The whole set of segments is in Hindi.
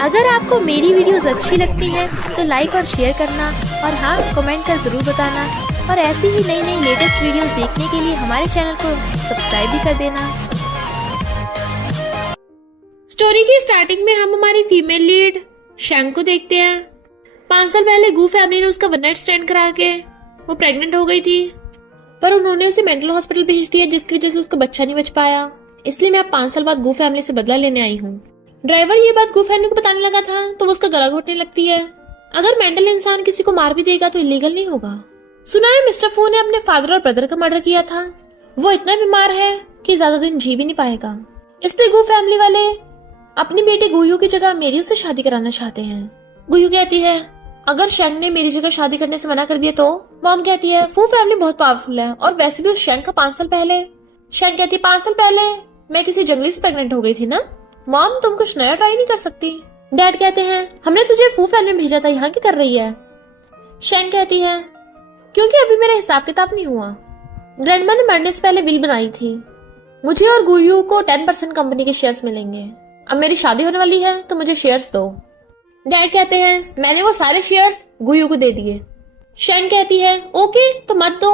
अगर आपको मेरी वीडियोस अच्छी लगती है तो लाइक और शेयर करना और हाँ कमेंट कर जरूर बताना और ऐसी ही नई नई लेटेस्ट वीडियोस देखने के लिए हमारे चैनल को सब्सक्राइब भी कर देना। स्टोरी की स्टार्टिंग में हम हमारी फीमेल लीड शैंग को देखते हैं। 5 साल पहले गू फैमिली ने उसका वन नाइट स्टैंड करा के वो प्रेग्नेंट हो गई थी, पर उन्होंने उसे मेंटल हॉस्पिटल भेज दिया जिसकी वजह से उसका बच्चा नहीं बच पाया। इसलिए मैं अब 5 साल बाद गू फैमिली से बदला लेने आई हूँ। ड्राइवर ये बात गू फैमिली को बताने लगा था तो वो उसका गला घोटने लगती है। अगर मेंटल इंसान किसी को मार भी देगा तो इलीगल नहीं होगा। सुना है मिस्टर फू ने अपने फादर और ब्रदर का मर्डर किया था। वो इतना बीमार है कि ज्यादा दिन जी भी नहीं पाएगा। इसलिए गू फैमिली वाले अपनी बेटी गुयू की जगह मेरी उससे शादी कराना चाहते हैं। गुयू कहती है अगर शैंग ने मेरी जगह शादी करने से मना कर दिया तो। मॉम कहती है फू फैमिली बहुत पावरफुल है और वैसे भी उस शैंग का 5 साल पहले। शैंग कहती है 5 साल पहले मैं किसी जंगली से प्रेग्नेंट हो गई थी ना। मॉम तुम कुछ नया ट्राई नहीं कर सकती। डैड कहते हैं हमने तुझे फू फैमिली में भेजा था, यहाँ क्या कर रही है। शैंग कहती है क्योंकि अभी मेरा हिसाब किताब नहीं हुआ। ग्रैंडमा ने मरने से पहले विल बनाई थी। मुझे और गुयू को 10% कंपनी के शेयर्स मिलेंगे। अब मेरी शादी होने वाली है तो मुझे शेयर्स दो। डैड कहते हैं मैंने वो सारे शेयर्स गुयू को दे दिए। शैंग कहती है ओके तो मत दो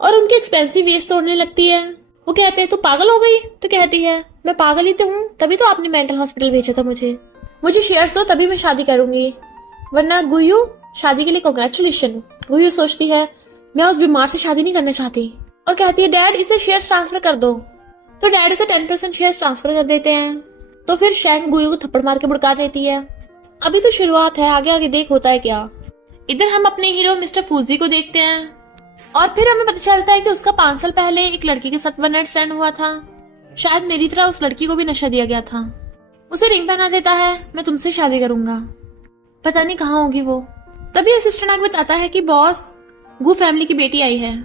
और उनके एक्सपेंसिव वेस्ट तोड़ने लगती है। वो कहते हैं तू पागल हो गई। तो कहती है मैं पागल ही तो हूँ, तभी तो आपने मेंटल हॉस्पिटल भेजा था मुझे शेयर्स दो तभी मैं शादी करूंगी, वरना गुयू शादी के लिए कांग्रेचुलेशन। गुयू सोचती है मैं उस बीमार से शादी नहीं करना चाहती और कहती है डैड इसे शेयर्स ट्रांसफर कर दो। तो डैड उसे 10% शेयर्स ट्रांसफर कर देते हैं। तो फिर शैंग गुयू को थप्पड़ मार के भड़का देती है। अभी तो शुरुआत है, आगे आगे देख होता है क्या। इधर हम अपने हीरो मिस्टर फूजी को देखते हैं और फिर हमें पता चलता है कि उसका 5 साल पहले एक लड़की के साथ वन नाइट स्टैंड हुआ था। शायद मेरी तरह उस लड़की को भी नशा दिया गया था। उसे रिंग पहना देता है मैं तुमसे शादी करूंगा। पता नहीं कहाँ होगी वो। तभी असिस्टेंट आके बताता है कि बॉस गू फैमिली की बेटी आई है,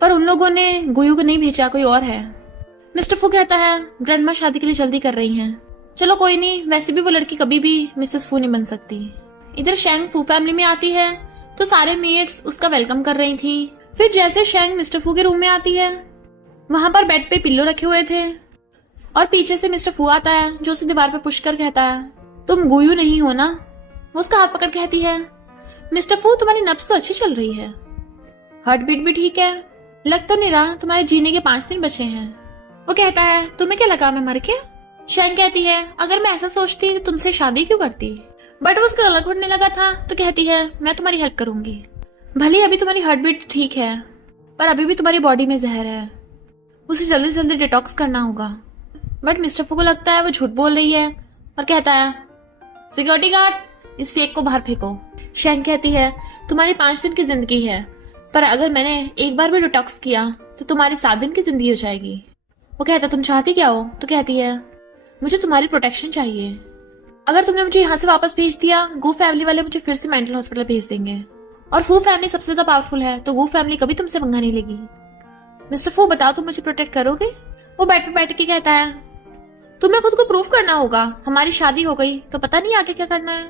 पर उन लोगों ने गुयू को नहीं भेजा, कोई और है। मिस्टर फू कहता है ग्रैंडमा शादी के लिए जल्दी कर रही हैं। चलो कोई नहीं, वैसे भी वो लड़की कभी भी मिसेस फू नहीं बन सकती। इधर शैंग फू फैमिली में आती है तो सारे मेट्स उसका वेलकम कर रही थी। फिर जैसे शैंग मिस्टर फू के रूम में आती है वहां पर बेड पे पिल्लो रखे हुए थे और पीछे से मिस्टर फू आता है जो उसे दीवार पे पुश कर कहता है तुम गुयू नहीं हो ना। वो उसका हाथ पकड़ कहती है मिस्टर फू तुम्हारी नब्ज तो अच्छी चल रही है, हार्ट बीट भी ठीक है, लग तो नहीं रहा तुम्हारे जीने के 5 दिन बचे हैं। वो कहता है तुम्हें क्या लगा मैं मर गया। शैंग कहती है अगर मैं ऐसा सोचती तो तुमसे शादी क्यों करती, बट वो उसका गला घुटने लगा था तो कहती है मैं तुम्हारी हेल्प करूंगी। भले अभी तुम्हारी हार्ट बीट ठीक है पर अभी भी तुम्हारी बॉडी में जहर है, उसे जल्दी से जल्दी डिटॉक्स करना होगा। बट मिस्टर फू को लगता है वो झूठ बोल रही है और कहता है सिक्योरिटी गार्ड्स इस फेक को बाहर फेंको। शैंग कहती है तुम्हारी 5 दिन की जिंदगी है, पर अगर मैंने एक बार भी डिटॉक्स किया तो तुम्हारी 7 दिन की जिंदगी हो जाएगी। वो कहता तुम चाहती क्या हो। तो कहती है मुझे तुम्हारी प्रोटेक्शन चाहिए। अगर तुमने मुझे यहाँ से वापस भेज दिया गू फैमिली वाले मुझे फिर से मेंटल हॉस्पिटल भेज देंगे और फू फैमिली सबसे ज्यादा पावरफुल है तो गू फैमिली कभी तुमसे पंगा नहीं लेगी। मिस्टर फू बताओ तुम मुझे प्रोटेक्ट करोगे। वो बेड पे बैठ के कहता है तुम्हें खुद को प्रूव करना होगा, हमारी शादी हो गई तो पता नहीं आगे क्या करना है।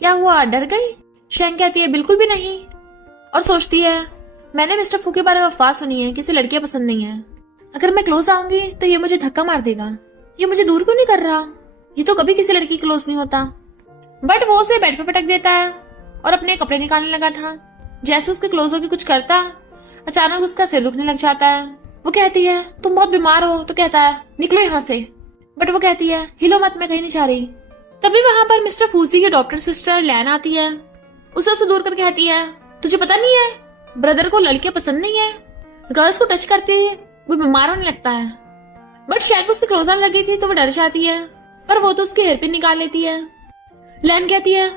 क्या हुआ, डर गई। शैंग कहती है बिल्कुल भी नहीं और सोचती है मैंने मिस्टर फू के बारे में अफवाह सुनी है कि इसे लड़कियां पसंद नहीं है। अगर मैं क्लोज आऊंगी तो ये मुझे धक्का मार देगा। ये मुझे दूर क्यों नहीं कर रहा, ये तो कभी किसी लड़की क्लोज नहीं होता। बट वो उसे बेड पे पटक देता है और अपने कपड़े निकालने लगा था। जैसे उसके क्लोज होकर कुछ करता अचानक उसका सिर दुखने लग जाता है। वो कहती है तुम बहुत बीमार हो। तो कहता है निकलो यहाँ से। बट वो कहती है हिलो मत, मैं कहीं नहीं जा रही। तभी वहां पर मिस्टर फूजी की डॉक्टर सिस्टर लैन आती है। उसे दूर कर कहती है तुझे पता नहीं है ब्रदर को लड़कियां पसंद नहीं है, गर्ल्स को टच करती है वो बीमार होने लगता है। बट शैंग उसके क्लोज आने लगी थी तो वो डर जाती है, पर वो तो उसकी हेयर पिन निकाल लेती है। लैन कहती है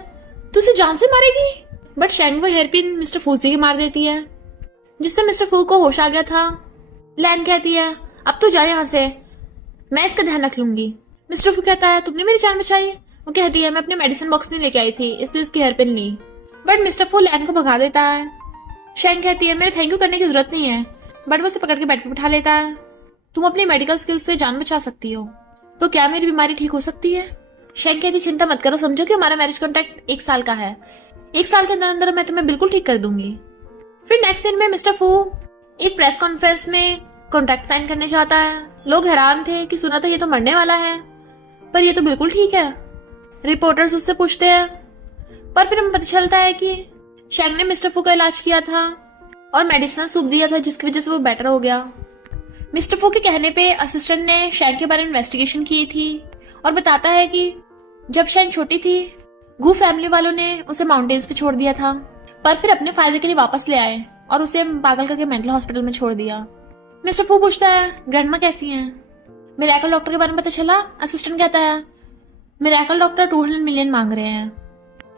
तू उसे जान से मारेगी। बट शैंग वो हेयर पिन मिस्टर फूजी की मार देती है जिससे मिस्टर फू को होश आ गया था। लैन कहती है अब तू जा यहाँ से, मैं इसका ध्यान रख लूंगी। मिस्टर फू कहता है तुमने मेरी जान बचाई। वो कहती है मैं अपने मेडिसिन बॉक्स नहीं लेके आई थी इसलिए इसकी हेयर पिन ली। बट मिस्टर फू लैन को भगा देता है। शैंग कहती है मेरे थैंक यू करने की जरूरत नहीं है। बट वो उसे पकड़ के बेड पे बिठा लेता है। तुम अपनी मेडिकल स्किल्स से जान बचा सकती हो, तो क्या मेरी बीमारी ठीक हो सकती है। शैंग कहती चिंता मत करो, समझो कि हमारा मैरिज कॉन्ट्रैक्ट 1 साल का है, 1 साल के अंदर अंदर मैं तुम्हें बिल्कुल ठीक कर दूंगी। फिर नेक्स्ट दिन में मिस्टर फू एक प्रेस कॉन्फ्रेंस में कॉन्ट्रैक्ट साइन करने जाता है। लोग हैरान थे कि सुना था ये तो मरने वाला है, पर ये तो बिल्कुल ठीक है। रिपोर्टर्स उससे पूछते हैं, पर फिर हमें पता चलता है कि शैंग ने मिस्टर फू का इलाज किया था और मेडिसिन सूप दिया था, जिसकी वजह से वो बेटर हो गया। मिस्टर फू के कहने पे असिस्टेंट ने शैंग के बारे में इन्वेस्टिगेशन की थी और बताता है कि जब शैंग छोटी थी, गू फैमिली वालों ने उसे माउंटेन्स पे छोड़ दिया था, पर फिर अपने फायदे के लिए वापस ले आए और उसे पागल करके मेंटल हॉस्पिटल में छोड़ दिया। मिस्टर फू पूछता है, ग्रैंडमा कैसी हैं? मिरेकल डॉक्टर के बारे में पता चला? असिस्टेंट कहता है, मिरेकल डॉक्टर 200 मिलियन मांग रहे हैं।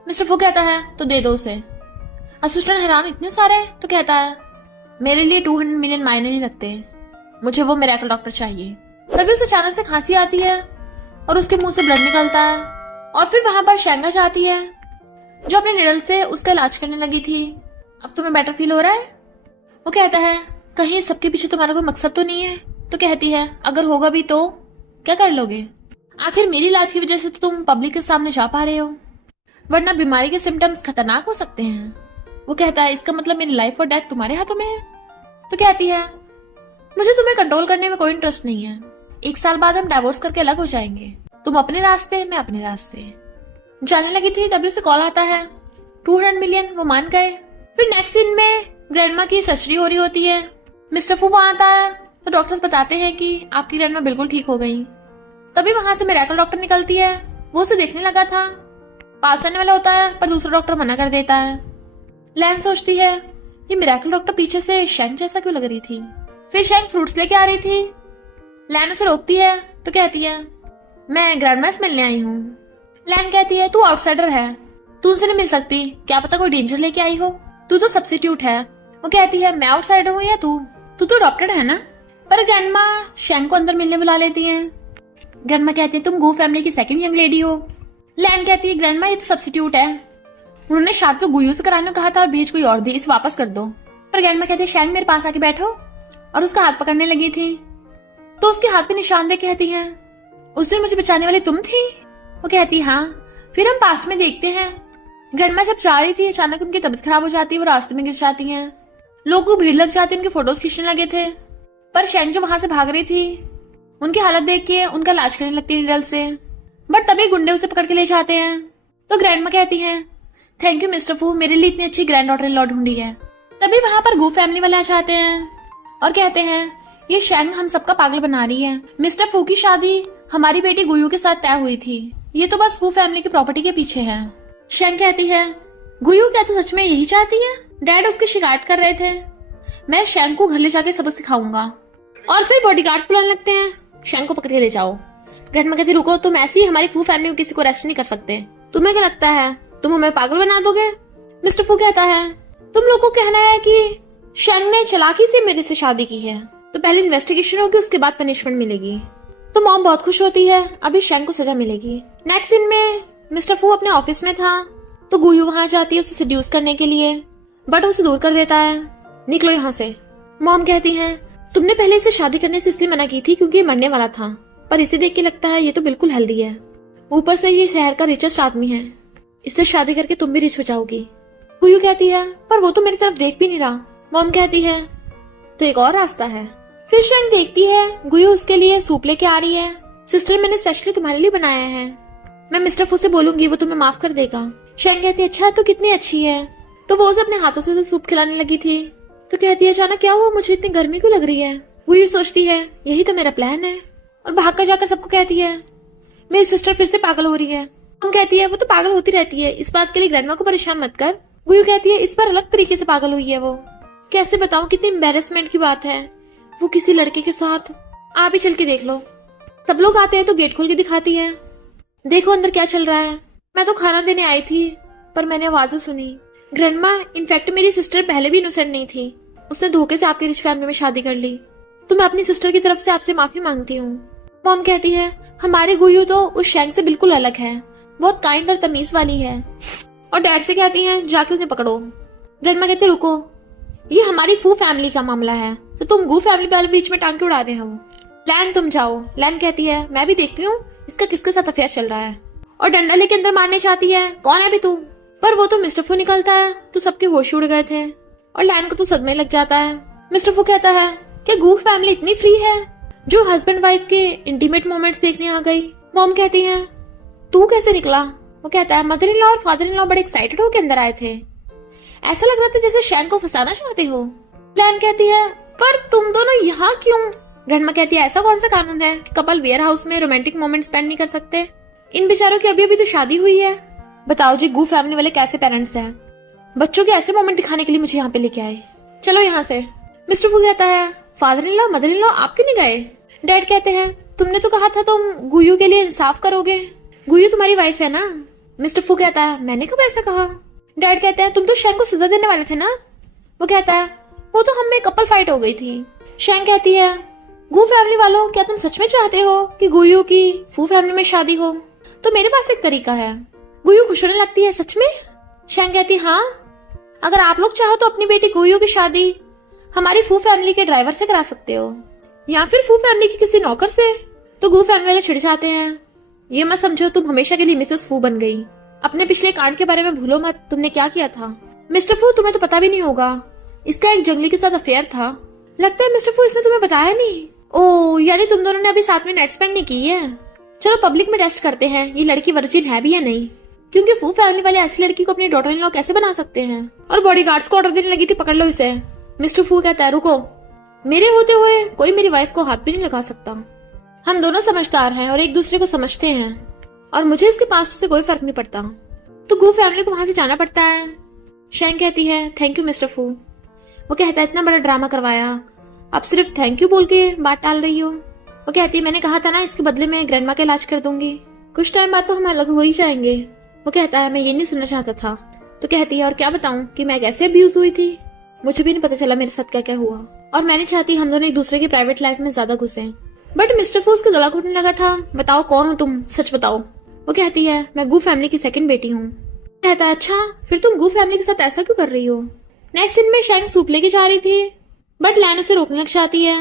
मिस्टर फू कहता है, तो दे दो उसे। असिस्टेंट हैरान, इतने सारे? तो कहता है, मेरे लिए 200 मिलियन मायने नहीं रखते, मुझे वो मिरेकल डॉक्टर चाहिए। तभी उसे अचानक से खांसी आती है और उसके मुंह से ब्लड निकलता है और फिर वहां पर शैंगा जाती है जो अपने निडल से उसका इलाज करने लगी थी। अब तुम्हें बेटर फील हो रहा है? वो कहता है, कहीं सबके पीछे तुम्हारा कोई मकसद तो नहीं है? तो कहती है, अगर होगा भी तो क्या कर लोगे? आखिर मेरी इलाज की वजह से तो तुम पब्लिक के सामने जा पा रहे हो, वरना बीमारी के सिम्टम्स खतरनाक हो सकते हैं। वो कहता है, इसका मतलब मेरी लाइफ और डेथ तुम्हारे हाथों में है? तो कहती है, मुझे तुम्हें कंट्रोल करने में कोई इंटरेस्ट नहीं है। 1 साल बाद हम डाइवोर्स करके अलग हो जाएंगे, तुम अपने रास्ते, मैं अपने रास्ते। जाने लगी थी तभी उसे कॉल आता है, 200 मिलियन। वो मान गए। फिर नेक्स्ट सीन में ग्रैंडमा की सर्जरी हो रही होती है। मिस्टर फू वहां आता है तो डॉक्टर्स बताते हैं कि आपकी ग्रैंडमा बिल्कुल ठीक हो गई। तभी वहां से मिरेकल डॉक्टर निकलती है। वो उसे देखने लगा था, पास आने वाला होता है, पर दूसरा डॉक्टर मना कर देता है। लैन सोचती है, ये मिरेकल डॉक्टर पीछे से शैंग जैसा क्यों लग रही थी? फिर शैंग फ्रूट्स लेके आ रही थी। लैन उसे रोकती है तो कहती है, मैं ग्रैंडमा से मिलने आई हूँ। लैन कहती है, तू आउटसाइडर है, तू उनसे नहीं मिल सकती, क्या पता कोई डेंजर लेके आई हो, तू तो सब्स्टिट्यूट है। वो कहती है, मैं आउटसाइडर हूँ या तू तो अडॉप्टेड है ना? पर ग्रैंडमा शैंग को अंदर मिलने बुला लेती हैं। ग्रैंडमा कहती है, तुम गू फैमिली की सेकंड यंग लेडी हो। लैन कहती है, ग्रैंडमा ये तो सब्स्टिट्यूट है, उन्होंने शादी तो गुयू से कराने को कहा था और भेज कोई और दी, इसे वापस कर दो। पर ग्रैंडमा कहती है, शैंग मेरे पास आके बैठो, और उसका हाथ पकड़ने लगी थी तो उसके हाथ पे निशान दे कहती है, उस दिन मुझे बचाने वाली तुम थी? वो कहती है, हाँ। फिर हम पास्ट में देखते हैं, ग्रैंडमा जब जा रही थी अचानक उनकी तबीयत खराब हो जाती है, वो रास्ते में गिर जाती हैं, लोगों को भीड़ लग जाती है, उनके फोटोज खींचने लगे थे। पर शैंग जो वहां से भाग रही थी, उनकी हालत देख के उनका इलाज करने लगती है निडल से। बट तभी गुंडे उसे पकड़ के ले जाते हैं। तो ग्रैंडमा कहती है, थैंक यू मिस्टर फू, मेरे लिए इतनी अच्छी ग्रैंड डॉटर इन लॉ ढूंढी है। तभी वहां पर गू फैमिली वाले आ जाते हैं और कहते हैं, ये शैंग हम सबका पागल बना रही है, मिस्टर फू की शादी हमारी बेटी गुयू के साथ तय हुई थी, ये तो बस फू फैमिली की प्रॉपर्टी के पीछे है। शैंग कहती है, गुयू क्या तू सच में यही चाहती है? डैड उसकी शिकायत कर रहे थे, मैं शैंग को घर ले जाके सबक सिखाऊंगा। और फिर बॉडीगार्ड्स बुलाने लगते हैं, शैंग को पकड़ के ले जाओ। ग्रैंडमा कहती, रुको, तुम ऐसे ही हमारी फू फैमिली को किसी को रेस्ट नहीं कर सकते, तुम्हें क्या लगता है तुम हमें पागल बना दोगे? मिस्टर फू कहता है, तुम लोग को कहना है कि शैंग ने चालाकी से मेरे से शादी की है, तो पहले इन्वेस्टिगेशन होगी, उसके बाद पनिशमेंट मिलेगी। तो मॉम बहुत खुश होती है, अभी शैंग को सजा मिलेगी। नेक्स्ट सीन में मिस्टर फू अपने ऑफिस में था तो गुयू वहां जाती है उसे सेड्यूस करने के लिए, बट उसे दूर कर देता है, निकलो यहाँ से। मॉम कहती है, तुमने पहले इसे शादी करने से इसलिए मना की थी क्योंकि ये मरने वाला था, पर इसे देख के लगता है ये तो बिल्कुल हेल्दी है, ऊपर से ये शहर का रिचेस्ट आदमी है, इससे शादी करके तुम भी रिच हो जाओगी। गुयू कहती है, पर वो तो मेरी तरफ देख भी नहीं रहा। मॉम कहती है, तो एक और रास्ता है। फिर शैंग देखती है गुयू उसके लिए सूप लेके आ रही है, सिस्टर मैंने स्पेशली तुम्हारे लिए बनाया है, मैं मिस्टर फू से बोलूंगी, वो तुम्हें माफ कर देगा। शैंग कहती है, अच्छा तो कितनी अच्छी है। तो वो उसे अपने हाथों से सूप खिलाने लगी थी। तो कहती है, अचानक क्या हुआ, मुझे इतनी गर्मी क्यों लग रही है? गुयू सोचती है, यही तो मेरा प्लान है, और भाग कर जाकर सबको कहती है, मेरी सिस्टर फिर से पागल हो रही है। हम कहती है, वो तो पागल होती रहती है, इस बात के लिए ग्रैंडमा को परेशान मत कर। गुयू कहती है, इस बार अलग तरीके से पागल हुई है वो, कैसे बताऊं, कितनी एम्बेरसमेंट की बात है, वो किसी लड़के के साथ, आप ही चल के देख लो। सब लोग आते हैं तो गेट खोल के दिखाती है, देखो अंदर क्या चल रहा है। मैं तो खाना देने आई थी पर मैंने आवाजें सुनी। ग्रैंडमा, इनफैक्ट मेरी सिस्टर पहले भी इनोसेंट नहीं थी, उसने धोखे से आपकी रिच फैमिली में शादी कर ली, तो मैं अपनी सिस्टर की तरफ से आपसे माफी मांगती हूँ। मॉम कहती है, हमारे गुयू तो उस शैंग से बिल्कुल अलग है, बहुत काइंड और तमीज वाली है। और डैड से कहती है, जाके उन्हें पकड़ो। ग्रैंडमा कहते, रुको, ये हमारी फू फैमिली का मामला है, तो तुम गू फैमिली वाले बीच में टांग के उड़ा रहे हो। लैन तुम जाओ। लैन कहती है, मैं भी देखती हूँ इसका किसके साथ अफेयर चल रहा है, और डंडा लेके अंदर मारने चाहती है, कौन है अभी तू? पर वो तो मिस्टर फू निकलता है तो सबके होश उड़ गए थे और लैन को तो सदमे लग जाता है। मिस्टर फू कहता है, क्या गू फैमिली इतनी फ्री है जो हस्बैंड वाइफ के इंटीमेट मोमेंट्स देखने आ गई? मॉम कहती है, तू कैसे निकला? वो कहता है मदर इन लॉ और फादर इन लॉ बड़े एक्साइटेड होकर अंदर आए थे। ऐसा लग रहा था जैसे शैंक को फंसाना चाहते हो। लैन कहती है पर तुम दोनों यहाँ क्यों? ग्रैंडमा कहती है ऐसा कौन सा कानून है कि कपल वेयर हाउस में रोमांटिक मोमेंट स्पेंड नहीं कर सकते? इन बेचारों की अभी अभी तो शादी हुई है। बताओ जी गू फैमिली वाले कैसे पेरेंट्स हैं, बच्चों के ऐसे मोमेंट दिखाने के लिए मुझे यहाँ पे लेके आए। चलो यहाँ से। मिस्टर फू कहता है father in law mother in law आप क्यों नहीं गए? डैड कहते हैं तुमने तो कहा था तुम गुयू के लिए इंसाफ करोगे, गुयू तुम्हारी वाइफ है ना। मिस्टर फू कहता है मैंने कब ऐसा कहा? डैड कहते हैं तुम तो शैंक को सजा देने वाले थे ना। वो कहता है वो तो हम में कपल फाइट हो गई थी। शैंक कहती है गू फैमिली वालों क्या तुम सच में चाहते हो कि गुयू की फू फैमिली में शादी हो? तो मेरे पास एक तरीका है। गुयू खुश होने लगती है सच में? शैंक कहती हाँ, अगर आप लोग चाहो तो अपनी बेटी गुयू की शादी हमारी फू फैमिली के ड्राइवर से करा सकते हो या फिर फू फैमिली के किसी नौकर से। तो गू फैमिली वाले छिड़ जाते हैं। ये मत समझो तुम हमेशा के लिए मिसेस फू बन गई। अपने पिछले कांड के बारे में भूलो मत, तुमने क्या किया था। मिस्टर फू तुम्हें तो पता भी नहीं होगा, इसका एक जंगली के साथ अफेयर था। लगता है मिस्टर फू इसने तुम्हें बताया नहीं। ओह यानी तुम दोनों ने अभी साथ में नाइट स्पेंड नहीं की है। चलो पब्लिक में टेस्ट करते हैं ये लड़की वर्जिन है भी या नहीं, क्योंकि फू फैमिली वाले ऐसी लड़की को अपनी डॉटर इन लॉ कैसे बना सकते हैं। और बॉडीगार्ड्स को ऑर्डर देने लगी थी पकड़ लो इसे। मिस्टर फू कहता है रुको, मेरे होते हुए कोई मेरी वाइफ को हाथ भी नहीं लगा सकता। हम दोनों समझदार हैं और एक दूसरे को समझते हैं और मुझे इसके पास्ट से कोई फर्क नहीं पड़ता। तो गू फैमिली को वहां से जाना पड़ता है। शैंक कहती है थैंक यू मिस्टर फू। वो कहता है इतना बड़ा ड्रामा करवाया, अब सिर्फ थैंक यू बोल के बात टाल रही हो। वो कहती है मैंने कहा था ना इसके बदले में ग्रैंडमा का इलाज कर दूंगी, कुछ टाइम बाद तो हम अलग हो ही जाएंगे। वो कहता है मैं ये नहीं सुनना चाहता था। तो कहती है और क्या बताऊं कि मैं कैसे अब्यूज हुई थी, मुझे भी नहीं पता चला मेरे साथ क्या क्या हुआ और मैं नहीं चाहती हम दोनों एक दूसरे की प्राइवेट लाइफ में ज्यादा घुसे। बट मिस्टर फू उसका गला घोटने लगा था। बताओ कौन हो तुम, सच बताओ। वो कहती है मैं गू फैमिली की सेकंड बेटी हूँ। कहता है अच्छा फिर तुम गू फैमिली के साथ ऐसा क्यों कर रही हो? नेक्स्ट दिन में शैंक सूप लेके जा रही थी बट लैन उसे रोकने लग जाती है।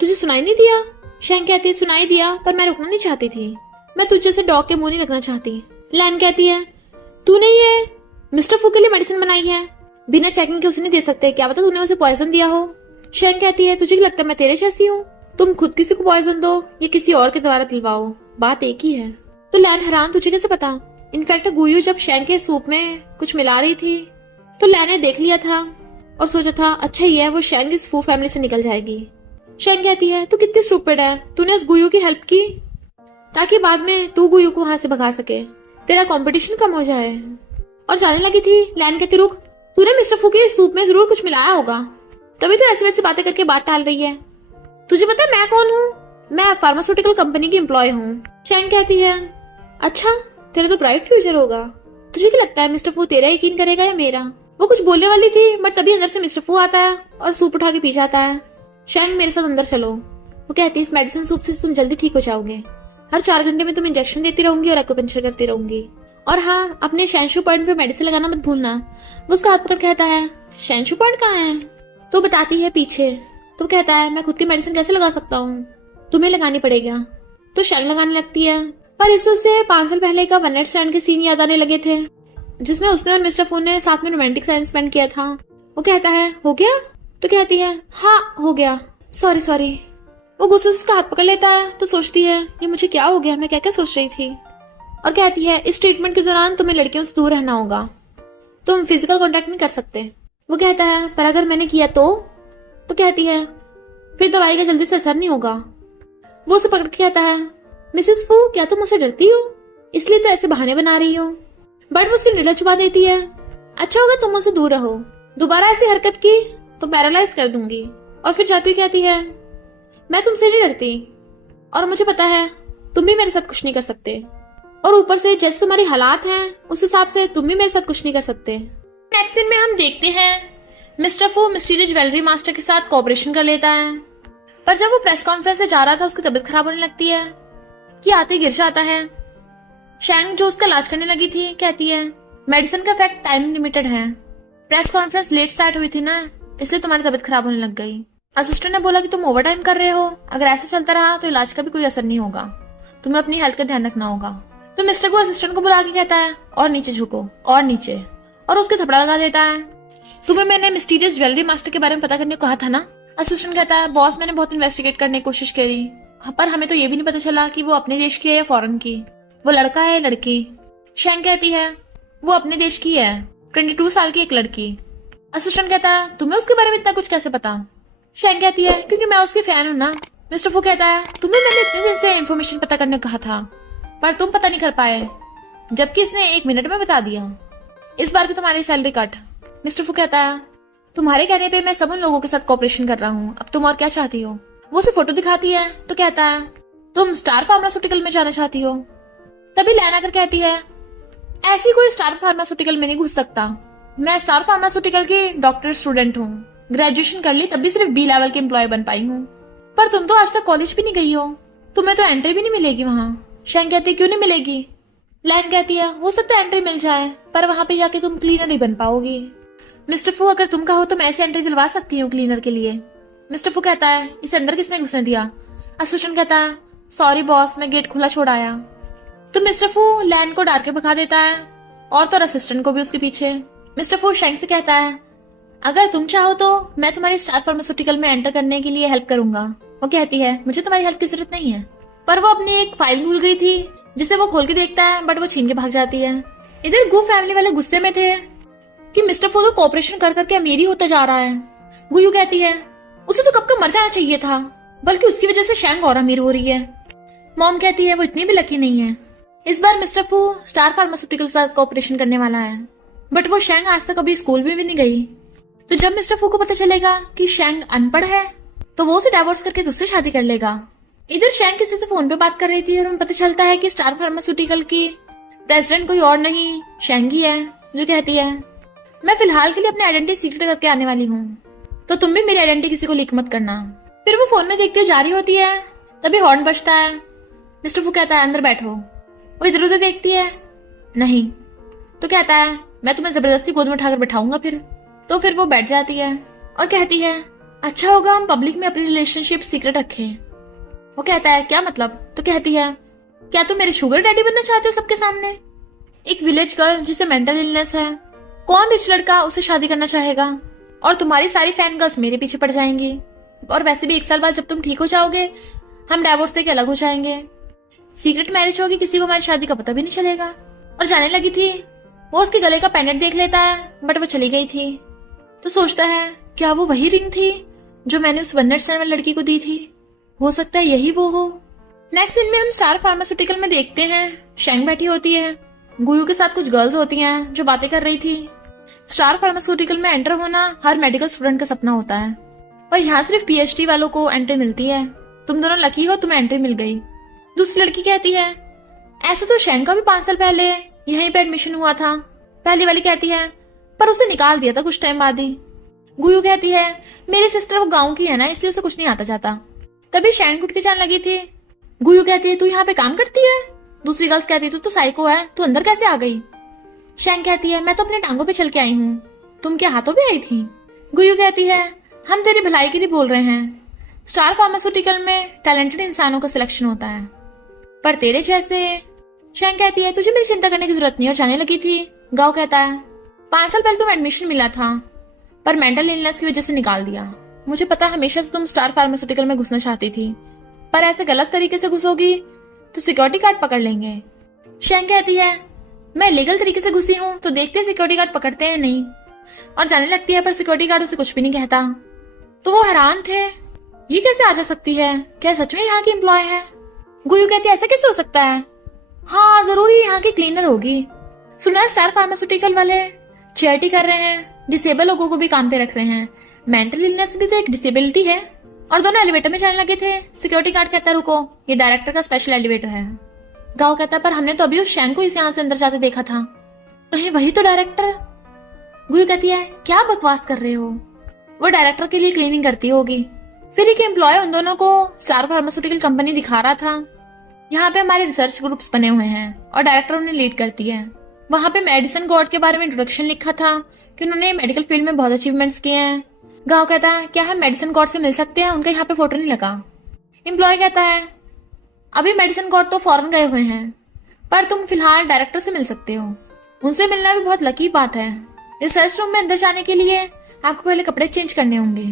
तुझे सुनाई नहीं दिया? शैंक कहती है सुनाई दिया पर मैं रुकना नहीं चाहती थी, मैं तुझे से डॉग के मुंह नहीं लगना चाहती। लैन कहती है तूने ये मिस्टर फू के लिए मेडिसिन बनाई है, बिना चेकिंग के उसे नहीं दे सकते, क्या पता तूने उसे पॉइजन दिया हो। शैंक कहती है तुझे लगता है मैं तेरे जैसी हूँ, तुम खुद किसी को पॉइजन दो या किसी और के द्वारा दिलवाओ, बात एक ही है। तो लैन हैरान तुझे कैसे पता? इनफैक्ट गुयू जब शैंक के सूप में कुछ मिला रही थी तो लैन ने देख लिया था और सोचा था अच्छा ही है वो शैंक इस फू फैमिली से निकल जाएगी। शैंक कहती है तू कितनी स्टूपिड है, तूने इस गुयू की हेल्प की ताकि बाद में तू गुयू को वहां से भगा सके, तेरा कंपटीशन कम हो जाए। और जाने लगी थी। लैन कहती रुक, तूने मिस्टर फू के सूप में जरूर कुछ मिलाया होगा, तभी तो ऐसी वैसी बातें करके बात टाल रही है। तुझे पता मैं कौन हूँ? मैं फार्मास्यूटिकल कंपनी की एम्प्लॉय हूँ। शैंक कहती है अच्छा तेरा तो ब्राइट फ्यूचर होगा, तुझे क्या लगता है मिस्टर फू तेरा यकीन करेगा या मेरा? वो कुछ बोलने वाली थी बट तभी अंदर से मिस्टर फू आता है और सूप उठा के पी जाता है। शैंक मेरे साथ अंदर चलो। वो कहती है इस मेडिसिन सूप से तुम जल्दी ठीक हो जाओगे, हर 4 घंटे में तुम इंजेक्शन देती रहूंगी और एक्यूपंक्चर करती रहूंगी, और हाँ अपने शैंशू पॉइंट पे मेडिसिन लगाना मत भूलना। वो उसका हाथ पकड़ कहता है शैंशू पॉइंट कहाँ है? तो बताती है पीछे। तो कहता है मैं खुद की मेडिसिन कैसे लगा सकता हूँ, तुम्हें लगानी पड़ेगा। तो शैंक लगाने लगती है पर इससे उसे 5 साल पहले का वन नाइट स्टैंड के सीन याद आने लगे थे जिसमें उसने और मिस्टर फू ने साथ में रोमांटिक टाइम स्पेंड किया था। वो कहता है हो गया? तो कहती है हाँ हो गया, सॉरी सॉरी। वो गुस्से से उसका हाथ पकड़ लेता है तो सोचती है ये मुझे क्या हो गया, मैं क्या क्या सोच रही थी। और कहती है इस ट्रीटमेंट के दौरान तुम्हें लड़कियों से दूर रहना होगा, तुम फिजिकल कांटेक्ट नहीं कर सकते। वो कहता है पर अगर मैंने किया तो कहती है फिर दवाई का जल्दी से असर नहीं होगा। वो उसे पकड़ के कहता है मिसेस फू क्या तुम मुझसे डरती हो, इसलिए तो ऐसे बहाने बना रही हो। बट वो उसकी नीला छुपा देती है। अच्छा होगा तुम मुझसे दूर रहो, दोबारा ऐसी हरकत की तो पैरालाइज कर दूंगी। और फिर जाती हुई कहती है मैं तुमसे नहीं डरती और मुझे पता है तुम भी मेरे साथ कुछ नहीं कर सकते, और ऊपर से जैसे तुम्हारे हालात हैं उस हिसाब से तुम भी मेरे साथ कुछ नहीं कर सकते। नेक्स्ट सीन में हम देखते हैं मिस्टर फू मिस्टीरियस ज्वेलरी मास्टर के साथ कोऑपरेशन कर लेता है, पर जब वो प्रेस कॉन्फ्रेंस से जा रहा था उसकी तबीयत खराब होने लगती है कि आते ही गिर जाता है। शैंक जो उसका इलाज करने लगी थी कहती है मेडिसिन का इफेक्ट टाइम लिमिटेड है, प्रेस कॉन्फ्रेंस लेट स्टार्ट हुई थी ना इसलिए तुम्हारी तबीयत खराब होने लग गई। असिस्टेंट ने बोला कि तुम ओवर टाइम कर रहे हो, अगर ऐसा चलता रहा तो इलाज का भी कोई असर नहीं होगा, तुम्हें अपनी हेल्थ का ध्यान रखना होगा। तो मिस्टर को असिस्टेंट को बुला के कहता है और नीचे झुको और नीचे, और उसके थपड़ा लगा देता है। तुम्हें मैंने मिस्टीरियस ज्वेलरी मास्टर के बारे में पता करने को कहा था ना। असिस्टेंट कहता है बॉस मैंने बहुत इन्वेस्टिगेट करने की कोशिश करी पर हमें तो ये भी नहीं पता चला कि वो अपने देश की है या फॉरेन की, वो लड़का है या लड़की। शैंग कहती है वो अपने देश की है, 22 साल की एक लड़की। असिस्टेंट कहता है तुम्हें उसके बारे में इतना कुछ कैसे पता? शैंग कहती है क्योंकि मैं उसकी फैन हूं ना। मिस्टर फू कहता है तुम्हें मैंने इतने दिन से इन्फॉर्मेशन पता करने को कहा था, पर तुम पता नहीं कर पाए, जबकि इसने 1 मिनट में बता दिया। इस बार की तुम्हारी सैलरी कट। मिस्टर फू कहता है तुम्हारे कहने पे मैं सब उन लोगों के साथ कोऑपरेशन कर रहा हूँ, अब तुम और क्या चाहती हो? वो उसे फोटो दिखाती है तो कहता है तुम स्टार फार्मास्यूटिकल में जाना चाहती हो। तभी लैन आकर कहती है ऐसी कोई स्टार फार्मास्यूटिकल में नहीं घुस सकता, मैं स्टार फार्मास्यूटिकल की डॉक्टर स्टूडेंट हूँ, ग्रेजुएशन कर ली तब भी सिर्फ B लेवल के एम्प्लॉय बन पाई हूँ। पर तुम तो आज तक कॉलेज भी नहीं गई हो, तुम्हें तो एंट्री भी नहीं मिलेगी वहाँ। शैंग कहती क्यों नहीं मिलेगी? लैन कहती है हो सकता है एंट्री मिल जाए, पर वहां पे जाके तुम क्लीनर नहीं बन पाओगी। मिस्टर फू अगर तुम कहो तो मैं ऐसे एंट्री दिलवा सकती हूँ क्लीनर के लिए। मिस्टर फू कहता है इसे अंदर किसने घुसने दिया? असिस्टेंट कहता है सॉरी बॉस, मैं गेट खुला छोड़ आया। तो मिस्टर फू लैन को डार के भगा देता है और तो असिस्टेंट को भी उसके पीछे। मिस्टर फू शैंग से कहता है अगर तुम चाहो तो मैं तुम्हारी स्टार फार्मास्यूटिकल में एंटर करने के लिए हेल्प करूंगा। वो कहती है मुझे तुम्हारी हेल्प की जरूरत नहीं है, पर वो अपनी एक फाइल भूल गई थी जिसे वो खोल के देखता है, बट वो छीन के भाग जाती है। इधर गू फैमिली वाले गुस्से में थे कि मिस्टर फू तो कोऑपरेशन कर करके अमीर ही होता जा रहा है। गुयू कहती है उसे तो कब का मर जाना चाहिए था, बल्कि उसकी वजह से शैंग और अमीर हो रही है। मॉम कहती है वो इतनी भी लकी नहीं है, इस बार मिस्टर फू स्टार फार्मास्यूटिकल साथ कोऑपरेशन करने वाला है। बट वो शैंग आज तक कभी स्कूल में भी नहीं गई, तो जब मिस्टर फू को पता चलेगा कि शैंग अनपढ़ है तो वो उसे डाइवोर्स करके तुझसे शादी कर लेगा। इधर शैंग किसी से फोन पे बात कर रही थी और उन्हें पता चलता है कि स्टार फार्मास्यूटिकल की प्रेसिडेंट कोई और नहीं शैंग ही है, जो कहती है मैं फिलहाल के लिए अपनी आइडेंटिटी सीक्रेट करके आने वाली हूँ, तो तुम भी मेरी आइडेंटिटी किसी को लीक मत करना। फिर वो फोन में देखती हुई जा रही होती है, तभी हॉर्न बजता है। मिस्टर फू कहता है अंदर बैठो। वो इधर उधर देखती है, नहीं। तो कहता है मैं तुम्हें जबरदस्ती गोद में उठाकर बैठाऊंगा फिर। तो फिर वो बैठ जाती है और कहती है अच्छा होगा हम पब्लिक में अपनी रिलेशनशिप सीक्रेट रखें। वो कहता है क्या मतलब? तो कहती है क्या तुम मेरे शुगर डैडी बनना चाहते हो सबके सामने? एक विलेज गर्ल जिसे मेंटल इलनेस है, कौन रिच लड़का उसे शादी करना चाहेगा? और तुम्हारी सारी फैन गर्ल्स मेरे पीछे पड़ जाएंगी, और वैसे भी 1 साल बाद जब तुम ठीक हो जाओगे हम डाइवोर्स देके अलग हो जाएंगे। सीक्रेट मैरिज होगी, किसी को हमारी शादी का पता भी नहीं चलेगा। और जाने लगी थी, वो उसके गले का पेंडेंट देख लेता है, बट वो चली गई थी। तो सोचता है क्या वो वही रिंग थी जो मैंने उस 1 नाइट स्टैंड वाली लड़की को दी थी? हो सकता है यही वो हो। नेक्स्ट सीन में हम स्टार फार्मास्यूटिकल में देखते हैं शैंग बैठी होती है, गुयू के साथ कुछ गर्ल्स होती हैं जो बातें कर रही थी। स्टार फार्मास्यूटिकल में एंटर होना हर मेडिकल स्टूडेंट का सपना होता है, पर यहाँ सिर्फ PhD वालों को एंट्री मिलती है। तुम दोनों लकी हो, तुम्हें एंट्री मिल गई। दूसरी लड़की कहती है ऐसे तो शैंग का भी 5 साल पहले यहीं पे एडमिशन हुआ था। पहली वाली कहती है पर उसे निकाल दिया था कुछ टाइम बाद ही। गुयू कहती है मेरी सिस्टर वो गांव की है ना, इसलिए उसे कुछ नहीं आता जाता। तभी शैंग उठ के जाने लगी थी। गुयू कहती है तू यहाँ पे काम करती है? दूसरी गर्ल्स कहती है तू तो साइको है, तू अंदर कैसे आ गई? शैंग कहती है मैं तो अपने टांगों पे चल के आई हूँ, तुम क्या हाथों पे आई थी? गुयू कहती है हम तेरी भलाई के लिए बोल रहे हैं, स्टार फार्मास्यूटिकल में टैलेंटेड इंसानों का सिलेक्शन होता है, पर तेरे जैसे। शैंग कहती है तुझे मेरी चिंता करने की जरूरत नहीं, और जाने लगी थी। गाओ कहता है 5 साल पहले तुम्हें एडमिशन मिला था, पर मेंटल इलनेस की वजह से निकाल दिया। मुझे पता हमेशा से तुम स्टार फार्मास्यूटिकल में घुसना चाहती थी, पर ऐसे गलत तरीके से घुसोगी तो सिक्योरिटी गार्ड पकड़ लेंगे। शैंग कहती है मैं लीगल तरीके से घुसी हूँ तो देखते सिक्योरिटी गार्ड पकड़ते हैं नहीं, और जाने लगती है, पर सिक्योरिटी गार्ड उसे कुछ भी नहीं कहता। तो वो हैरान थे ये कैसे आ जा सकती है, क्या सच में यहाँ की एम्प्लॉय है? गुयू कहती है ऐसा कैसे हो सकता है? हाँ जरूर ही यहाँ की क्लीनर होगी। सुना है स्टार फार्मास्यूटिकल वाले चैरिटी कर रहे हैं, डिसेबल लोगों को भी काम पे रख रहे हैं। मेंटल इलनेस भी तो एक डिसेबिलिटी है। और दोनों एलिवेटर में जाने लगे थे। सिक्योरिटी गार्ड कहता है रुको, ये डायरेक्टर का स्पेशल एलिवेटर है। गाओ कहता है पर हमने तो अभी उस शैंग को इस यहाँ से अंदर जाते देखा था। कहीं वही तो डायरेक्टर? गुयू कहती है क्या बकवास कर रहे हो, वो डायरेक्टर के लिए क्लीनिंग करती होगी। फिर एक एम्प्लॉय उन दोनों को स्टार फार्मास्यूटिकल कंपनी दिखा रहा था। यहाँ पे हमारे रिसर्च ग्रुप्स बने हुए हैं और डायरेक्टर उन्हें लीड करती है। वहाँ पे मेडिसिन गॉड के बारे में इंट्रोडक्शन लिखा था कि उन्होंने मेडिकल फील्ड में बहुत अचीवमेंट्स किए हैं। गाँव कहता है क्या हम मेडिसिन गॉड से मिल सकते हैं, उनका यहाँ पे फोटो नहीं लगा। एम्प्लॉय कहता है अभी मेडिसिन गॉड तो फॉरेन गए हुए हैं, पर तुम फिलहाल डायरेक्टर से मिल सकते हो, उनसे मिलना भी बहुत लकी बात है। रिसर्च रूम में अंदर जाने के लिए आपको पहले कपड़े चेंज करने होंगे।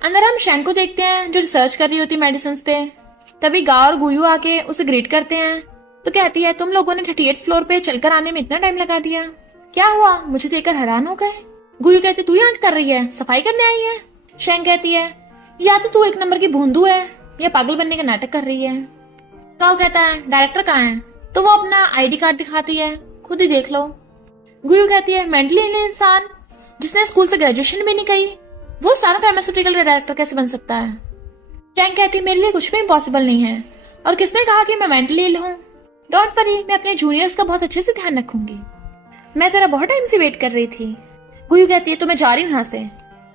अंदर हम शैंग को देखते हैं जो रिसर्च कर रही होती मेडिसिन पे। तभी गाओ और गुयू आके उसे ग्रीट करते हैं। तो कहती है तुम लोगों ने 38 फ्लोर पे चलकर आने में इतना टाइम लगा दिया, क्या हुआ? मुझे देखकर हैरान हो गए। गुयू कहती तू यहाँ क्या कर रही है, सफाई करने आई है? शैंग कहती है या तो तू एक नंबर की भोंदू है या पागल बनने का नाटक कर रही है। गाओ कहता है डायरेक्टर कहाँ है? तो वो अपना आईडी कार्ड दिखाती है, खुद ही देख लो। गुयू कहती है मेंटली इल इंसान जिसने स्कूल से ग्रेजुएशन भी नहीं की, वो स्टार फार्मास्यूटिकल का डायरेक्टर कैसे बन सकता है? शैंग कहती है मेरे लिए कुछ भी इम्पॉसिबल नहीं है, और किसने कहा कि मैं मेंटली इल हूँ? डोंट वरी, मैं अपने जूनियर्स का बहुत अच्छे से ध्यान रखूंगी। मैं तेरा बहुत टाइम से वेट कर रही थी। गुयू कहती है तो मैं जा रही हूँ यहाँ से।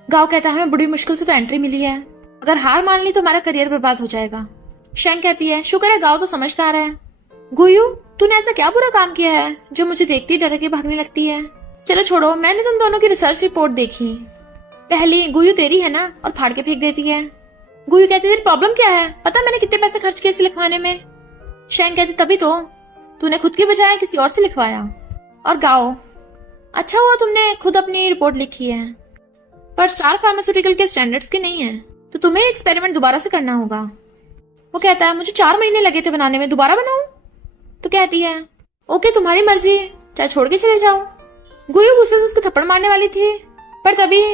गाओ कहता है हमें बड़ी मुश्किल से तो एंट्री मिली है, अगर हार मान ली तो हमारा करियर बर्बाद हो जाएगा। शैंग कहती है शुक्र है गाओ तो समझदार है। गुयू तूने ऐसा क्या बुरा काम किया है जो मुझे देखती डर के भागने लगती है? चलो छोड़ो, मैंने तुम दोनों की रिसर्च रिपोर्ट देखी। पहली गुयू तेरी है ना, और फाड़ के फेंक देती है। गुयू कहती है तेरी प्रॉब्लम क्या है? पता मैंने कितने पैसे खर्च किए इसे लिखवाने में? शैंग कहती तभी तो तूने खुद की बजाय किसी और से लिखवाया। और गाओ अच्छा हुआ तुमने खुद अपनी रिपोर्ट लिखी है, पर स्टार फार्मास्यूटिकल के स्टैंडर्ड्स की नहीं है, तो तुम्हें एक्सपेरिमेंट दोबारा से करना होगा। वो कहता है मुझे 4 महीने लगे थे बनाने में, दोबारा बनाऊं? तो कहती है ओके तुम्हारी मर्जी, चाहे छोड़ के चले जाओ। गुयू गुस्से से उसको थप्पड़ मारने वाली थी, पर तभी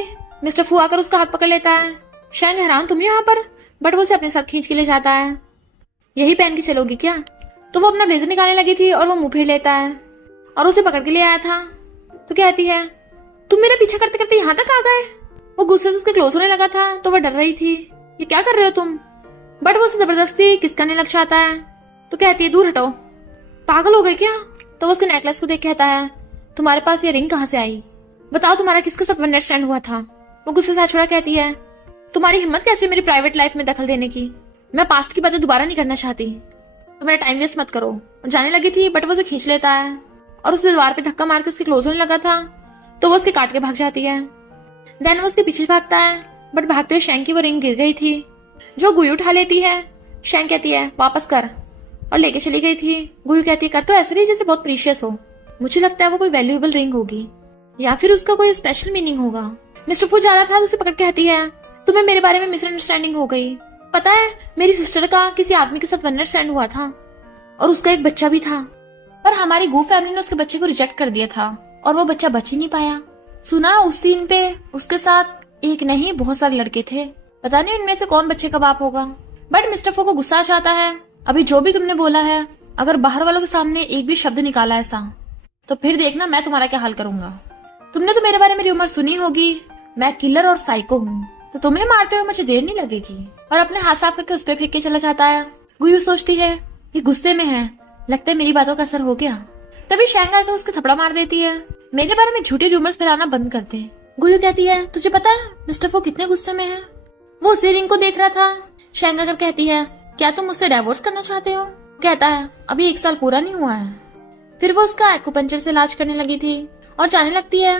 मिस्टर फू आकर उसका हाथ पकड़ लेता है। शैंग हैरान तुम यहाँ पर, बट वो उसे अपने साथ खींच के ले जाता है। यही पहन के चलोगी क्या? तो वो अपना ब्लेजर निकालने लगी थी और वो मुंह फेर लेता है और उसे पकड़ के ले आया था। तो कहती है तुम मेरा पीछा करते करते यहाँ तक आ गए। वो गुस्से से उसके क्लोज होने लगा था तो वह डर रही थी, ये क्या कर रहे हो तुम? बट वो उसे जबरदस्ती किस करने लग जाता है। तो कहती है दूर हटो, पागल हो गए क्या? तो वो उसके नेकलेस को देख कहता है तुम्हारे पास ये रिंग कहाँ से आई? बताओ तुम्हारा किसके साथ वन नाइट स्टैंड हुआ था? वो गुस्से से छोड़ा कहती है तुम्हारी हिम्मत कैसे मेरी प्राइवेट लाइफ में दखल देने की? मैं पास्ट की बातें दोबारा नहीं करना चाहती, तो मेरा टाइम वेस्ट मत करो। और जाने लगी थी, बट वो उसे खींच लेता है और उसे दीवार पे धक्का मार के उसके क्लोज होने लगा था, तो वो उसके काट के भाग जाती है। देन वो उसके पीछे भागता है, बट भागते हुए शैंग की वो रिंग गिर गई थी, जो गुयू उठा लेती है। शैंग कहती है वापस कर, और लेके चली गई थी। गुयू कहती है कर तो ऐसे ही जैसे बहुत प्रीशियस हो, मुझे लगता है वो कोई वैल्यूएबल रिंग होगी या फिर उसका कोई स्पेशल मीनिंग होगा। मिस्टर फू जा रहा था तो उसे पकड़ कहती है तुम्हें मेरे बारे में मिसअंडरस्टैंडिंग हो गई। पता है मेरी सिस्टर का किसी आदमी के साथ वन नाइट स्टैंड हुआ था और उसका एक बच्चा भी था, पर हमारी गू फैमिली ने उसके बच्चे को रिजेक्ट कर दिया था और वो बच्चा बच ही नहीं पाया। सुना उस सीन पे उसके साथ एक नहीं बहुत सारे लड़के थे, पता नहीं उनमें से कौन बच्चे का बाप होगा। बट मिस्टर फू को गुस्सा आ जाता है, अभी जो भी तुमने बोला है अगर बाहर वालों के सामने एक भी शब्द निकाला ऐसा तो फिर देखना मैं तुम्हारा क्या हाल करूंगा। तुमने तो मेरे बारे में रूमर सुनी होगी, मैं किलर और साइको हूँ, तो तुम्हें मारते हुए मुझे देर नहीं लगेगी। और अपने हाथ साफ करके उस पर फेंक के चला जाता है। गुयू सोचती है ये गुस्से में है, लगता है मेरी बातों का असर हो गया। तभी शैंग आकर उसके थपड़ा मार देती है, मेरे बारे में झूठे रूमर्स फैलाना बंद कर दे। गुयू कहती है तुझे पता है मिस्टर फू कितने गुस्से में है? वो उसी रिंग को देख रहा था। शैंग आकर कहती है क्या तुम मुझसे डाइवोर्स करना चाहते हो? कहता है अभी 1 साल पूरा नहीं हुआ है। फिर वो उसका एक्यूपंक्चर से इलाज करने लगी थी और जाने लगती है,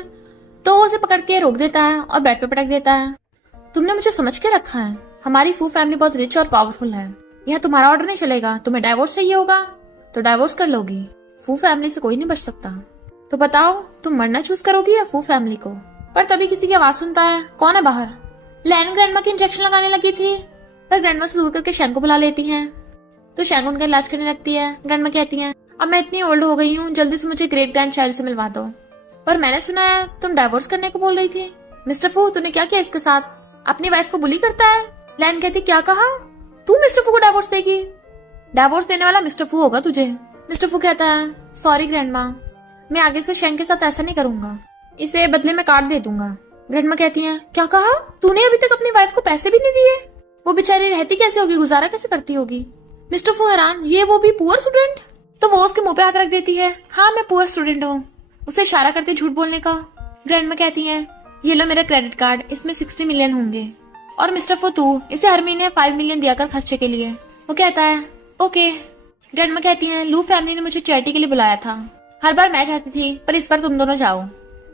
तो वो उसे पकड़ के रोक देता है और बेड पे पटक देता है। तुमने मुझे समझ के रखा है, हमारी फू फैमिली बहुत रिच और पावरफुल है, यह तुम्हारा ऑर्डर नहीं चलेगा। तुम्हें डाइवोर्स चाहिए होगा तो डाइवोर्स कर लोगी, फू फैमिली से कोई नहीं बच सकता। तो बताओ तुम मरना चूज करोगी या फू फैमिली को? पर तभी किसी की आवाज सुनता है, कौन है बाहर? लैन ग्रैंडमा की इंजेक्शन लगाने लगी थी, पर ग्रैंडमा से दूर करके शैंग को बुला लेती हैं। तो शैंग उनका इलाज करने लगती है। ग्रैंडमा कहती है अब मैं इतनी ओल्ड हो गई हूँ, जल्दी से मुझे ग्रेट ग्रैंड चाइल्ड से मिलवा दो। पर मैंने सुना है तुम डाइवोर्स करने को बोल रही थी। मिस्टर फू तूने क्या किया इसके साथ? अपनी वाइफ को बुली करता है। लैन कहती क्या कहा? तू मिस्टर फू को डाइवोर्स देगी? डाइवोर्स देने वाला मिस्टर फू होगा तुझे। मिस्टर फू कहता है सॉरी ग्रैंडमा, मैं आगे से शैंग के साथ ऐसा नहीं करूंगा, इसे बदले में कार्ड दे दूंगा। ग्रैंडमा कहती है क्या कहा? तूने अभी तक अपनी वाइफ को पैसे भी नहीं दिए? वो बेचारी रहती कैसे होगी, गुजारा कैसे करती होगी? मिस्टर फू हैरान, ये वो भी पुअर स्टूडेंट? तो वो उसके मुंह पे हाथ रख देती है, हाँ मैं पुअर स्टूडेंट हूँ, उसे इशारा करते झूठ बोलने का। ग्रैंडमा कहती है ये लो मेरा क्रेडिट कार्ड, इसमें 60 मिलियन होंगे, और मिस्टर फू तू इसे हर महीने 5 मिलियन दिया कर खर्चे के लिए। वो कहता है ओके। ग्रैंडमा कहती है लू फैमिली ने मुझे चैरिटी के लिए बुलाया था, हर बार मैं चाहती थी, पर इस बार तुम दोनों जाओ।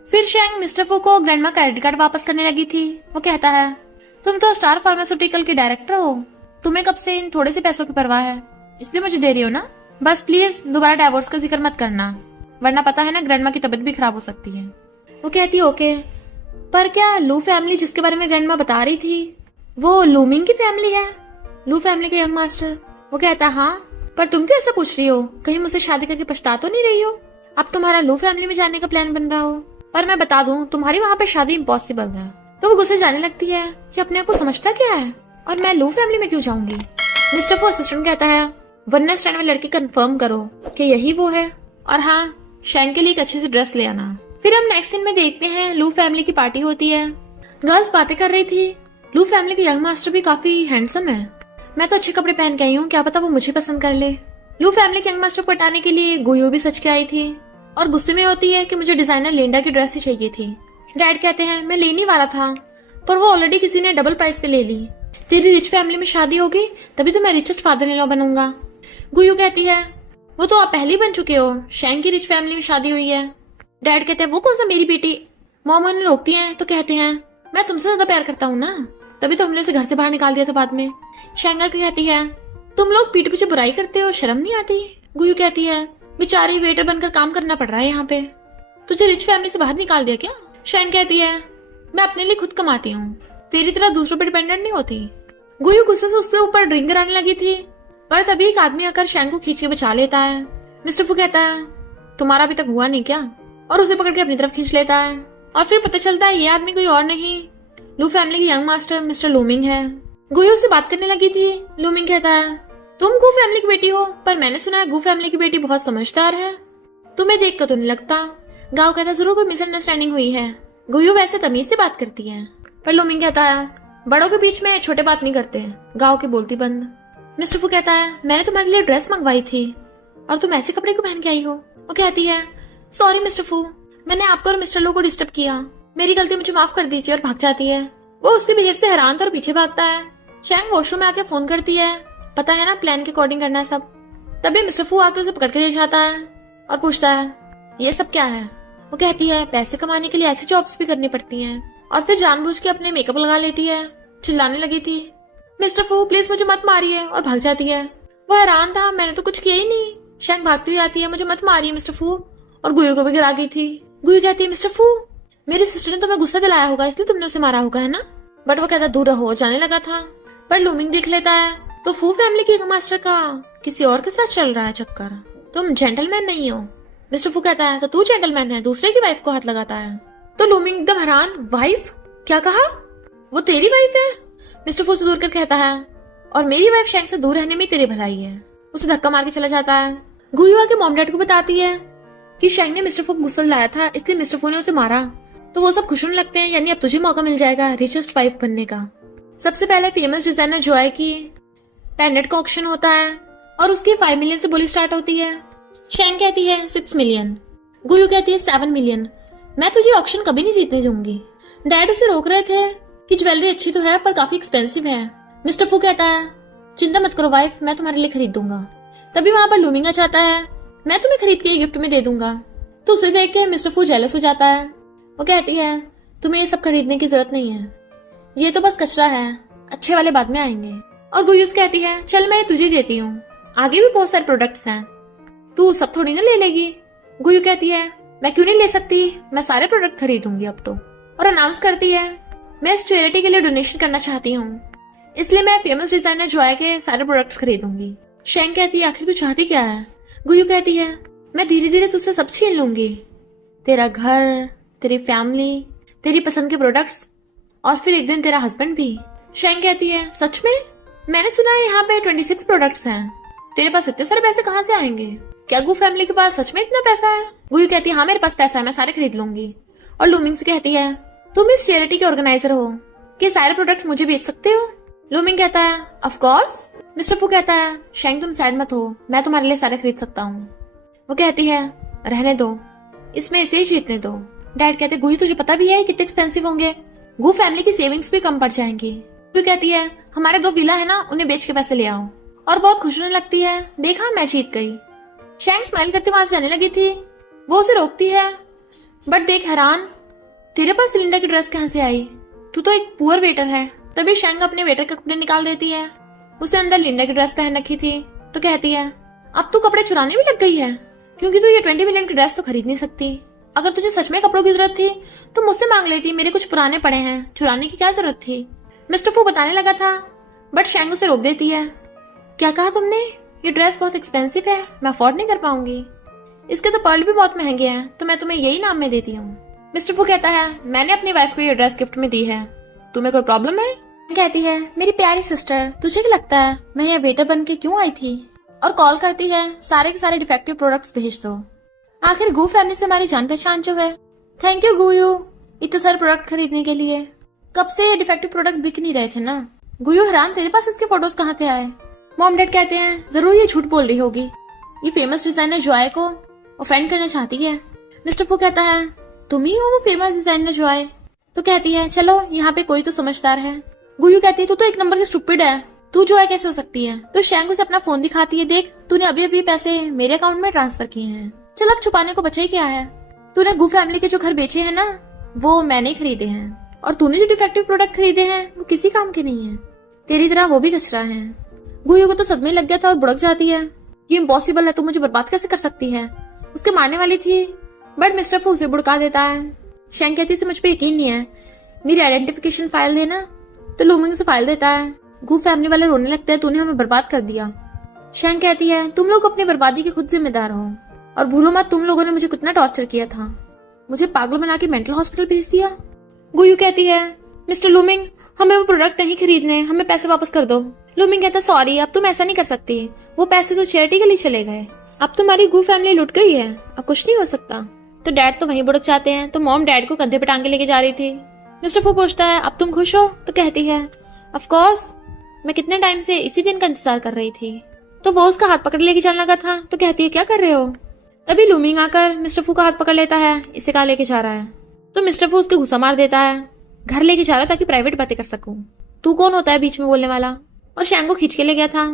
फिर शैंग मिस्टर फू को ग्रैंडमा का क्रेडिट कार्ड वापस करने लगी थी। वो कहता है तुम तो स्टार फार्मास्यूटिकल के डायरेक्टर हो, तुम्हें कब से इन थोड़े से पैसों की परवाह है, इसलिए मुझे दे रही हो ना? बस प्लीज दोबारा डाइवोर्स का जिक्र मत करना, वरना पता है ना ग्रैंडमा की तबीयत भी खराब हो सकती है। वो कहती है ओके। पर क्या लू फैमिली जिसके बारे में ग्रैंडमा बता रही थी वो लूमिंग की फैमिली है, लू फैमिली के यंग मास्टर? वो कहता है हाँ, पर तुम क्यों ऐसा पूछ रही हो? कहीं मुझसे शादी करके पछता तो नहीं रही हो? अब तुम्हारा लू फैमिली में जाने का प्लान बन रहा हो। पर मैं बता दूं, तुम्हारी वहाँ पे शादी इम्पॉसिबल है। तो वो गुस्से जाने लगती है कि अपने आप को समझता क्या है, और मैं लू फैमिली में क्यों जाऊंगी। मिस्टर फू असिस्टेंट कहता है, वन नाइट स्टैंड में लड़की कंफर्म करो कि यही वो है, और हाँ, शैंक के लिए एक अच्छी सी ड्रेस ले आना। फिर हम नेक्स्ट सीन में देखते हैं लू फैमिली की पार्टी होती है। गर्ल्स बातें कर रही थी। लू फैमिली के यंग मास्टर भी काफी हैंडसम है। मैं तो अच्छे कपड़े पहन के आई हूँ, क्या पता वो मुझे पसंद कर ले। लू फैमिली के यंग मास्टर को पटाने के लिए गुयो भी सच के आई थी और गुस्से में होती है कि मुझे डिजाइनर लिंडा की ड्रेस ही चाहिए थी। डैड कहते हैं, मैं लेने वाला था पर वो ऑलरेडी किसी ने डबल प्राइस पे ले ली। तेरी रिच फैमिली में शादी होगी तभी तो मैं रिचेस्ट फादर इन लॉ बनूंगा। गुयू कहती है, वो तो आप पहले ही बन चुके हो, शैंक की रिच फैमिली में शादी हुई है। डैड कहते हैं, वो कौन सा मेरी बेटी। मॉम उन्हें रोकती हैं तो कहते हैं, मैं तुमसे ज्यादा प्यार करता हूँ ना, तभी तो हमने उसे घर से बाहर निकाल दिया था बाद में। शैंगा कहती है, तुम लोग पीठ पीछे बुराई करते हो, शर्म नहीं आती। गुयू कहती है, बेचारी वेटर बनकर काम करना पड़ रहा है यहाँ पे, तुझे रिच फैमिली से बाहर निकाल दिया क्या। शैंग कहती है, मैं अपने लिए खुद कमाती हूँ, तेरी तरह दूसरों पर डिपेंडेंट नहीं होती। गुयू गुस्से से उससे ऊपर ड्रिंक कराने लगी थी, पर तभी एक आदमी आकर शैंग को खींच के बचा लेता है। मिस्टर फू कहता है, तुम्हारा अभी तक हुआ नहीं क्या, और उसे पकड़ के अपनी तरफ खींच लेता है। और फिर पता चलता है ये आदमी कोई और नहीं, लू फैमिली के यंग मास्टर मिस्टर लूमिंग है। गुयू उससे बात करने लगी थी। लूमिंग कहता है, तुम गू फैमिली की बेटी हो, पर मैंने सुना है गू फैमिली की बेटी बहुत समझदार है, तुम्हें देख कर तो नहीं लगता। गाओ कहता है, जरूर कोई मिसअंडरस्टैंडिंग हुई है। गुयू वैसे तमीज से बात करती है, पर लूमिंग कहता है, बड़ों के बीच में छोटे बात नहीं करते। गाओ की बोलती बंद। मिस्टर फू कहता है, मैंने तुम्हारे लिए ड्रेस मंगवाई थी और तुम ऐसे कपड़े को पहन के आई हो। वो कहती है, सॉरी मिस्टर फू, मैंने आपको और मिस्टर लो को डिस्टर्ब किया, मेरी गलती, मुझे माफ कर दीजिए। और भाग जाती है। वो उसके बिहेव से हैरान था और पीछे भागता है। शैंग वॉशरूम में आके फोन करती है, पता है ना प्लान के अकॉर्डिंग करना है सब। तभी मिस्टर फू आके उसे पकड़ के ले जाता है और पूछता है, ये सब क्या है। वो कहती है, पैसे कमाने के लिए ऐसी जॉब्स भी करनी पड़ती हैं। और फिर जानबूझ के अपने मेकअप लगा लेती है। चिल्लाने लगी थी, मिस्टर फू प्लीज मुझे मत मारिए, और भाग जाती है। वो हैरान था, मैंने तो कुछ किया ही नहीं। शैंग भागती हुई आती है, मुझे मत मारिए मिस्टर फू, और गुयू को भी गिरा गई थी। गुयू कहती है, मिस्टर फू, मेरी सिस्टर ने तुम्हें गुस्सा दिलाया होगा इसलिए तुमने उसे मारा होगा, है ना। बट वो कहता, दूर रहो, जाने लगा था। पर लूमिंग देख लेता है तो फू फैमिली के मास्टर का किसी और के साथ चल रहा है चक्कर। तुम जेंटलमैन नहीं हो। मिस्टर फू कहता है, तो तू जेंटलमैन है, दूसरे की वाइफ को हाथ लगाता है। तो लूमिंग एकदम हैरान, वाइफ क्या कहा, वो तेरी वाइफ है। मिस्टर फू से दूर कर कहता है, और मेरी वाइफ शैंग से दूर रहने में तेरी भलाई है। उसे धक्का मार के चला जाता है। गुयू आके मॉम डैड को बताती है कि शैंग ने मिस्टर फू को गुस्सा लाया था, इसलिए मिस्टर फू ने उसे मारा। तो वो सब खुश होने लगते हैं, यानी अब तुझे मौका मिल जाएगा रिचेस्ट वाइफ बनने का। सबसे पहले फेमस डिजाइनर जॉय की पेंडेंट का ऑक्शन होता है और उसकी 5 मिलियन से बोली स्टार्ट होती है। शैंग कहती है 6 मिलियन, गुयू कहती है 7 मिलियन। मैं तुझे ऑक्शन कभी नहीं जीतने दूंगी। डैड उसे रोक रहे थे कि ज्वेलरी अच्छी तो है पर काफी एक्सपेंसिव है। मिस्टर फू कहता है, चिंता मत करो वाइफ, मैं तुम्हारे लिए खरीद दूंगा। तभी वहां पर लूमिंग आ जाता है, मैं तुम्हें खरीद के ये गिफ्ट में दे दूंगा। तो उसे देख के मिस्टर फू जेलस हो जाता है। वो कहती है, तुम्हें ये सब खरीदने की जरूरत नहीं है, ये तो बस कचरा है, अच्छे वाले बाद में आएंगे। और गुयूस कहती है, चल मैं तुझे देती हूँ, आगे भी बहुत सारे प्रोडक्ट्स हैं, तू सब थोड़ी ना ले लेगी। गुयू कहती है, मैं क्यों नहीं ले सकती, मैं सारे प्रोडक्ट खरीदूंगी अब तो। और अनाउंस करती है, मैं इस चैरिटी के लिए डोनेशन करना चाहती हूँ, इसलिए मैं फेमस डिजाइनर जॉय के सारे प्रोडक्ट्स खरीदूंगी। शैंग कहती है, आखिर तू चाहती क्या है। गुयू कहती है, मैं धीरे धीरे तुझसे सब छीन लूंगी, तेरा घर, तेरी फैमिली, तेरी पसंद के प्रोडक्ट्स, और फिर एक दिन तेरा हस्बैंड भी। शैंग कहती है, सच में, मैंने सुना है यहाँ पे 26 प्रोडक्ट्स हैं, तेरे पास इतने सारे पैसे कहाँ से आएंगे, क्या गू फैमिली के पास सच में इतना पैसा है। गुयू कहती है, हाँ मेरे पास पैसा है, मैं सारे खरीद लूंगी। और लूमिंग से कहती है, तुम इस चैरिटी के ऑर्गेनाइजर हो, कि सारे प्रोडक्ट मुझे बेच सकते हो। लूमिंग कहता है, ऑफ कोर्स। मिस्टर फू कहता है, शैंग तुम सैड मत हो, मैं तुम्हारे लिए सारे खरीद सकता हूँ। वो कहती है, रहने दो, इसमें इसे ही जीतने दो। डैड कहते, गुयू तुझे पता भी है कितने एक्सपेंसिव होंगे, गू फैमिली की सेविंग्स भी कम पड़ जाएंगी। गुयू कहती है, हमारे 2 विला है ना, उन्हें बेच के पैसे ले आओ। और बहुत खुश होने लगती है, देखा मैं जीत गई। शैंग स्माइल करते वहां से जाने लगी थी, वो उसे रोकती है, बट देख हैरान, तेरे पास सिलेंडर की ड्रेस कहाँ से आई, तू तो एक पुअर वेटर है। तभी शैंग अपने वेटर के कपड़े निकाल देती है, उसे अंदर लिंडा की ड्रेस पहन रखी थी। तो कहती है, अब तू कपड़े चुराने भी लग गई है, क्योंकि तू ये 20 मिलियन की ड्रेस तो खरीद नहीं सकती। अगर तुझे सच में कपड़ों की जरूरत थी तो मुझसे मांग लेती, मेरे कुछ पुराने पड़े हैं, चुराने की क्या जरूरत थी। मिस्टर फू बताने लगा था, बट शैंग उसे रोक देती है। क्या कहा तुमने, ये ड्रेस बहुत एक्सपेंसिव है, मैं अफोर्ड नहीं कर पाऊंगी। इसके तो पर्ल भी बहुत महंगे हैं, तो मैं तुम्हें यही नाम में देती हूँ। मिस्टर फू कहता है, मैंने अपनी वाइफ को ये ड्रेस गिफ्ट में दी है, तुम्हें कोई प्रॉब्लम है? कहती है, मेरी प्यारी सिस्टर, तुझे क्या लगता है मैं यहाँ वेटर बन के क्यों आई थी? और कॉल करती है, सारे के सारे डिफेक्टिव प्रोडक्ट्स भेज दो। आखिर गू फैमिली से हमारी जान पहचान जो है। थैंक यू गुयू, इतने सारे प्रोडक्ट खरीदने के लिए। कब से ये डिफेक्टिव प्रोडक्ट बिक नहीं रहे थे ना। गुयू हैरान, तेरे पास इसके फोटोज कहाँ से आए? मॉम डैड कहते हैं, जरूर ये झूठ बोल रही होगी, ये फेमस डिजाइनर जॉय को ऑफेंड करना चाहती है। मिस्टर फू कहता है, तुम ही हो वो फेमस डिजाइनर जॉय? तो कहती है, चलो यहाँ पे कोई तो समझदार है। गुयू कहती है, तू तो एक नंबर की स्टूपिड है, तू जॉय कैसे हो सकती है? तो शैंग उसे अपना फोन दिखाती है, देख तूने अभी अभी पैसे मेरे अकाउंट में ट्रांसफर किए हैं। चल अब छुपाने को बचा ही क्या है। तूने गू फैमिली के जो घर बेचे हैं ना, वो मैंने ही खरीदे हैं, और तूने जो डिफेक्टिव प्रोडक्ट खरीदे हैं वो किसी काम के नहीं है, तेरी तरह वो भी कचरा है। गुयू को तो सदमे लग गया था और बुड़क जाती है, ये इम्पॉसिबल है, तू मुझे बर्बाद कैसे कर सकती है? उसके मारने वाली थी, बट मिस्टर फू उसे बुड़का देता है। शैंग कहती है, मुझ पे यकीन नहीं है, मेरी आइडेंटिफिकेशन फाइल देना। तो लूमिंग उसे फाइल देता है। गू फैमिली वाले रोने लगते हैं, तूने हमें बर्बाद कर दिया। शैंग कहती है, तुम लोग अपनी बर्बादी के खुद जिम्मेदार हो, और भूलो मत तुम लोगों ने मुझे कितना टॉर्चर किया था, मुझे पागल बना के मेंटल हॉस्पिटल भेज दिया। गुयू कहती है, मिस्टर लूमिंग हमें वो प्रोडक्ट नहीं खरीदने, हमें पैसे वापस कर दो। लूमिंग कहता है, सॉरी अब तुम ऐसा नहीं कर सकती, वो पैसे तो चैरिटी के लिए चले गए, अब तुम्हारी गू फैमिली लुट गई है, अब कुछ नहीं हो सकता। तो डैड तो वहीं बुड़क जाते हैं। तो मॉम डैड को कंधे पे टांग के लेके जा रही थी। मिस्टर फू पूछता है, अब तुम खुश हो? तो कहती है, ऑफ कोर्स, मैं कितने टाइम से इसी दिन का इंतजार कर रही थी। तो वो उसका हाथ पकड़ लेके जाने लगा था। तो कहती है, क्या कर रहे हो? तभी लूमिंग आकर मिस्टर फू का हाथ पकड़ लेता है, इसे कहाँ लेके जा रहा है? तो मिस्टर फू उसके गुस्सा मार देता है, घर लेके जा रहा है ताकि प्राइवेट बातें कर सकूं, तू कौन होता है बीच में बोलने वाला? और शैंग को खींच के ले गया था।